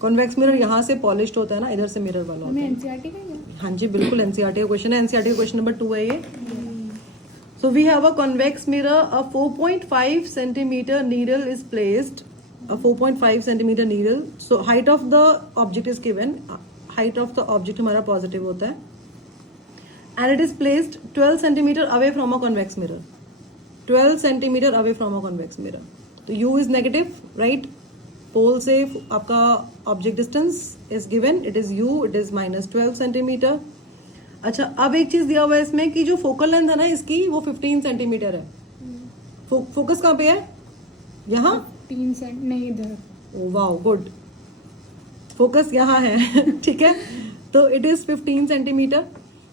कॉन्वेक्स मिरर यहाँ से पॉलिश्ड होता है ना, इधर से मिरर वाला होता है। एनसीईआरटी का ही है। हाँ जी बिल्कुल, एनसीईआरटी का क्वेश्चन है, एनसीईआरटी का क्वेश्चन नंबर 2 है ये। So we have a convex mirror, a 4.5 centimeter needle is placed, a 4.5 centimeter needle. So height of the object is given, height of the object हमारा positive होता है. And it is placed 12 centimeter away from a convex mirror. 12 centimeter away from a convex mirror. तो U is negative, right? Pole से आपका object distance is given, it is U, it is minus 12 centimeter. अच्छा, अब एक चीज दिया हुआ है इसमें कि जो फोकल लेंथ है ना इसकी वो 15 सेंटीमीटर है. फोकस कहाँ पे है? यहाँ 3 सेंट नहीं इधर. Oh wow, good. फोकस यहाँ है. ठीक है, तो इट इज 15 सेंटीमीटर.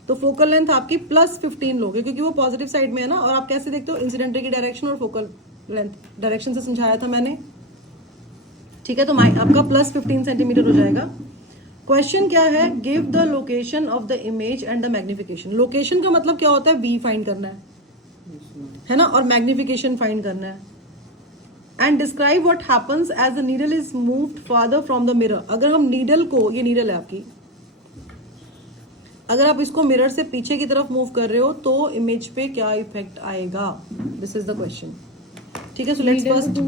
तो फोकल लेंथ आपकी प्लस 15 लोगे क्योंकि वो पॉजिटिव साइड में है ना. और आप कैसे देखते हो? इंसिडेंट की डायरेक्शन और फोकल लेंथ डायरेक्शन से समझाया था मैंने. ठीक है, तो आपका प्लस 15 सेंटीमीटर हो जाएगा. क्वेश्चन क्या है? Give the location of the image and the magnification. Location का मतलब क्या होता है? वी फाइंड करना है ना, और मैग्निफिकेशन फाइंड करना है. And describe what happens as the needle is moved farther from the mirror. अगर हम नीडल को, ये नीडल है आपकी, अगर आप इसको मिरर से पीछे की तरफ मूव कर रहे हो तो इमेज पे क्या इफेक्ट आएगा? This is the question. ठीक है, सो लेट्स फर्स्ट.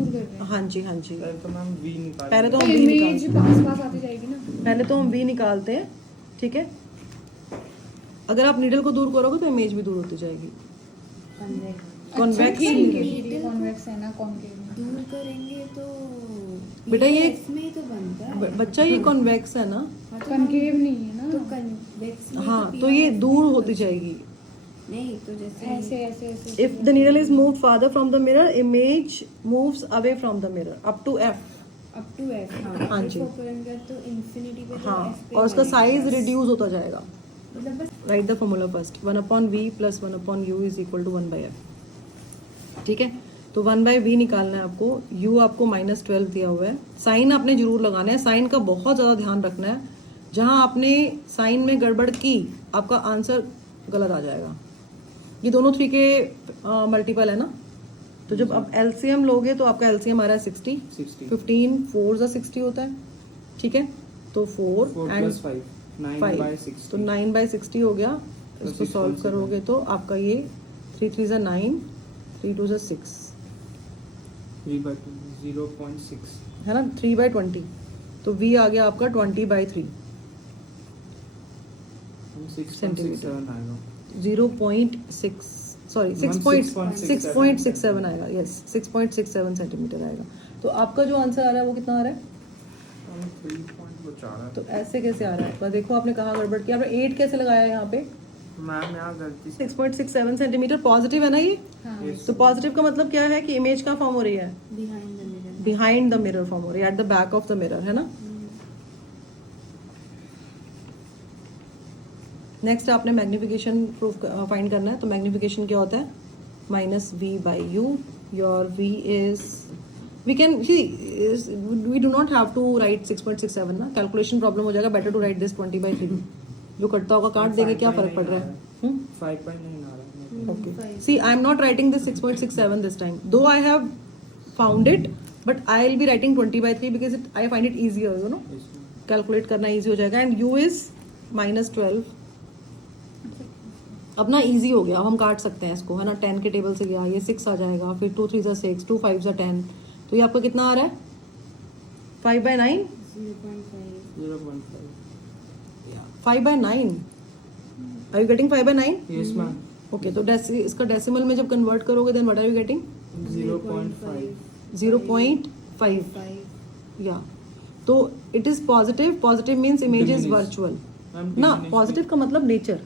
हाँ जी, हाँ जी. पहले तो मैम V निकाल. पहले तो हम इमेज पास आती जाएगी ना. पहले तो हम V निकालते हैं. ठीक है, अगर आप नीडल को दूर करोगे तो इमेज भी दूर होती जाएगी. कॉन्वेक्स कॉन्वेक्स है ना, कॉन्केव. दूर करेंगे तो बेटा ये इसमें तो बनता है. बच्चा ये कॉन्वेक्स है ना, कॉन्केव नहीं है ना. तो कन्वेक्स में हाँ, तो ये दूर होती जाएगी. नहीं तो जैसे ऐसे ऐसे ऐसे. If the needle is moved farther from the mirror, image moves away from the mirror up to F. Up to F. हाँ जी. करेंगे तो इंफिनिटी पे तो हाँ, F पे और उसका बनेगा. साइज रिड्यूस होता जाएगा. मतलब बस write the formula first. 1/V plus 1/U is equal to 1/F. ठीक है, तो 1/V निकालना है आपको. U आपको -12 दिया हुआ है. साइन आपने जरूर लगाना है. साइन का बहुत ज़्यादा ध्यान रखना है. जहां आपने साइन में गड़बड़ की आपका आंसर गलत आ जाएगा. ये दोनों 3 के मल्टीपल है ना, तो जब आप LCM लोगे तो आपका LCM आ रहा है 60. 15 4 सा 60 होता है. ठीक है, तो 4 एंड 5 9/60. तो 9/60 हो गया. इसको सॉल्व करोगे तो आपका ये 3 3 सा 9, 3 2 सा 6 3/2 0.6 है ना. 3/20, तो V आ गया आपका 20/3 6.67 आएगा. 0.6 सॉरी 6.67 आएगा. यस, 6.67 सेंटीमीटर आएगा. तो आपका जो आंसर आ रहा है वो कितना आ रहा है? 3 पॉइंट वो चाह रहा तो ऐसे कैसे आ रहा है आपका? देखो आपने कहाँ गड़बड़ किया. आपने 8 कैसे लगाया यहाँ पे? मैम यहाँ गलती से 6.67 सेंटीमीटर पॉजिटिव है ना ये. Yes. तो पॉजिटिव का मतलब क्या है कि इमेज कहाँ फॉर्म हो रही है? Behind the mirror. Behind the mirror form हो रही है, at the back of the mirror, है ना. नेक्स्ट आपने मैग्निफिकेशन प्रूफ फाइंड करना है. तो मैग्निफिकेशन क्या होता है? -V/U. Your V is, we can see, we do not have to write 6.67 ना. कैलकुलेशन प्रॉब्लम हो जाएगा. Better to write this 20/3. जो कटता होगा काट देंगे, क्या फर्क पड़ रहा है? 5.9 आ रहा है. Okay. See, I'm not writing this 6.67 this time. Though I have found it, but I'll be writing 20/3 because I find it easier, you know. Yes, ma'am. Calculate करना easy हो जाएगा. And U is -12. अब ना easy हो गया, हम काट सकते हैं इसको, है ना. 10 के टेबल से गया, ये 6 आ जाएगा. फिर 2 3 6, 2 5 10. तो ये आपका कितना आ रहा है? 5/9. 0.5. 0.5. 5/9. Are you getting 5/9? Yes, ma'am. Okay, तो इसका डेसिमल में जब कन्वर्ट करोगे then what are you getting? 0.5. 0.5. 5. Yeah. तो it is positive. Positive means image is Diminished. virtual. Ma'am, ना, diminished. positive का मतलब nature.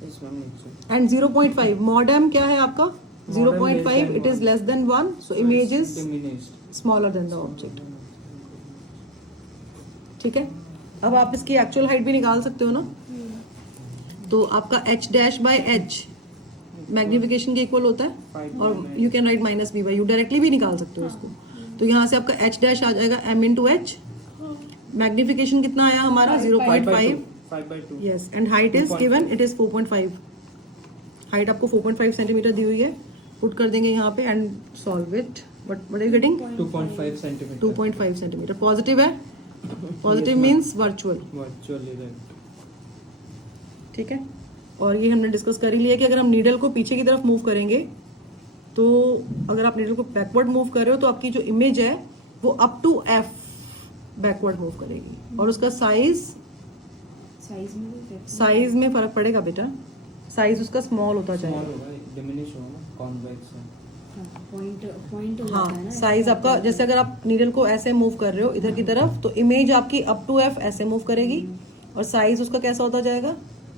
Yes, ma'am. Nature. And 0.5. Mod M क्या है आपका? Mod M 0.5. less than It is 1. less than 1. So So image it's is diminished. smaller than the object. ठीक है. अब आप इसकी एक्चुअल हाइट भी निकाल सकते हो ना. तो आपका H'/H मैग्निफिकेशन के इक्वल होता है. 5.9. और you can write -V/U. Directly भी निकाल सकते हो इसको. तो यहाँ से आपका H' आ जाएगा M/H. मैग्निफिकेशन कितना आया हमारा? 0.5. 5/2. Yes, and height is 2.5. Given, it is 4.5. Height आपको 4.5 सेंटीमीटर दी हुई है. पुट कर देंगे यहाँ पे and solve it. What are you getting? 2.5 centimeter. 2.5 centimetre. Positive है. Positive Yes, ma'am. Means virtual. Virtually then. ठीक है. और ये हमने डिस्कस कर ही लिया कि अगर हम नीडल को पीछे की तरफ मूव करेंगे तो अगर आप नीडल को बैकवर्ड मूव कर रहे हो तो आपकी जो इमेज है वो up to F backward move करेगी और उसका साइज में फर्क पड़ेगा बेटा, साइज उसका स्मॉल होता स्मॉल जाएगा। होगा, डिमिनिश होगा ना, कॉन्वेक्स है। पॉइंट हाँ साइज आपका, जैसे अगर आप नीडल को ऐसे मूव कर रहे हो इधर की तरफ तो इमेज आपकी अप टू एफ ऐसे मूव करेगी और साइज उसका कैसा होता जाएगा,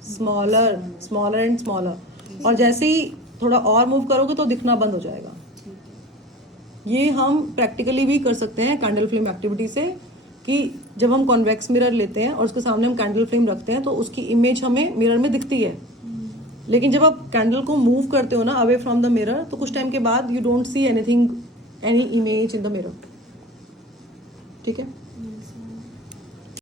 स्मॉलर स्मॉलर एंड स्मॉलर। और जैसे ही थोड़ा और मूव करोगे तो दिखना बंद हो जाएगा। ये हम प्रैक्टिकली भी कर सकते हैं कैंडल फ्लेम एक्टिविटी से, कि जब हम कॉन्वेक्स मिरर लेते हैं और उसके सामने हम कैंडल फ्लेम रखते हैं तो उसकी इमेज हमें मिरर में दिखती है, लेकिन जब आप कैंडल को मूव करते हो ना अवे फ्रॉम द मिरर तो कुछ टाइम के बाद you don't see anything, any image in the mirror. ठीक है।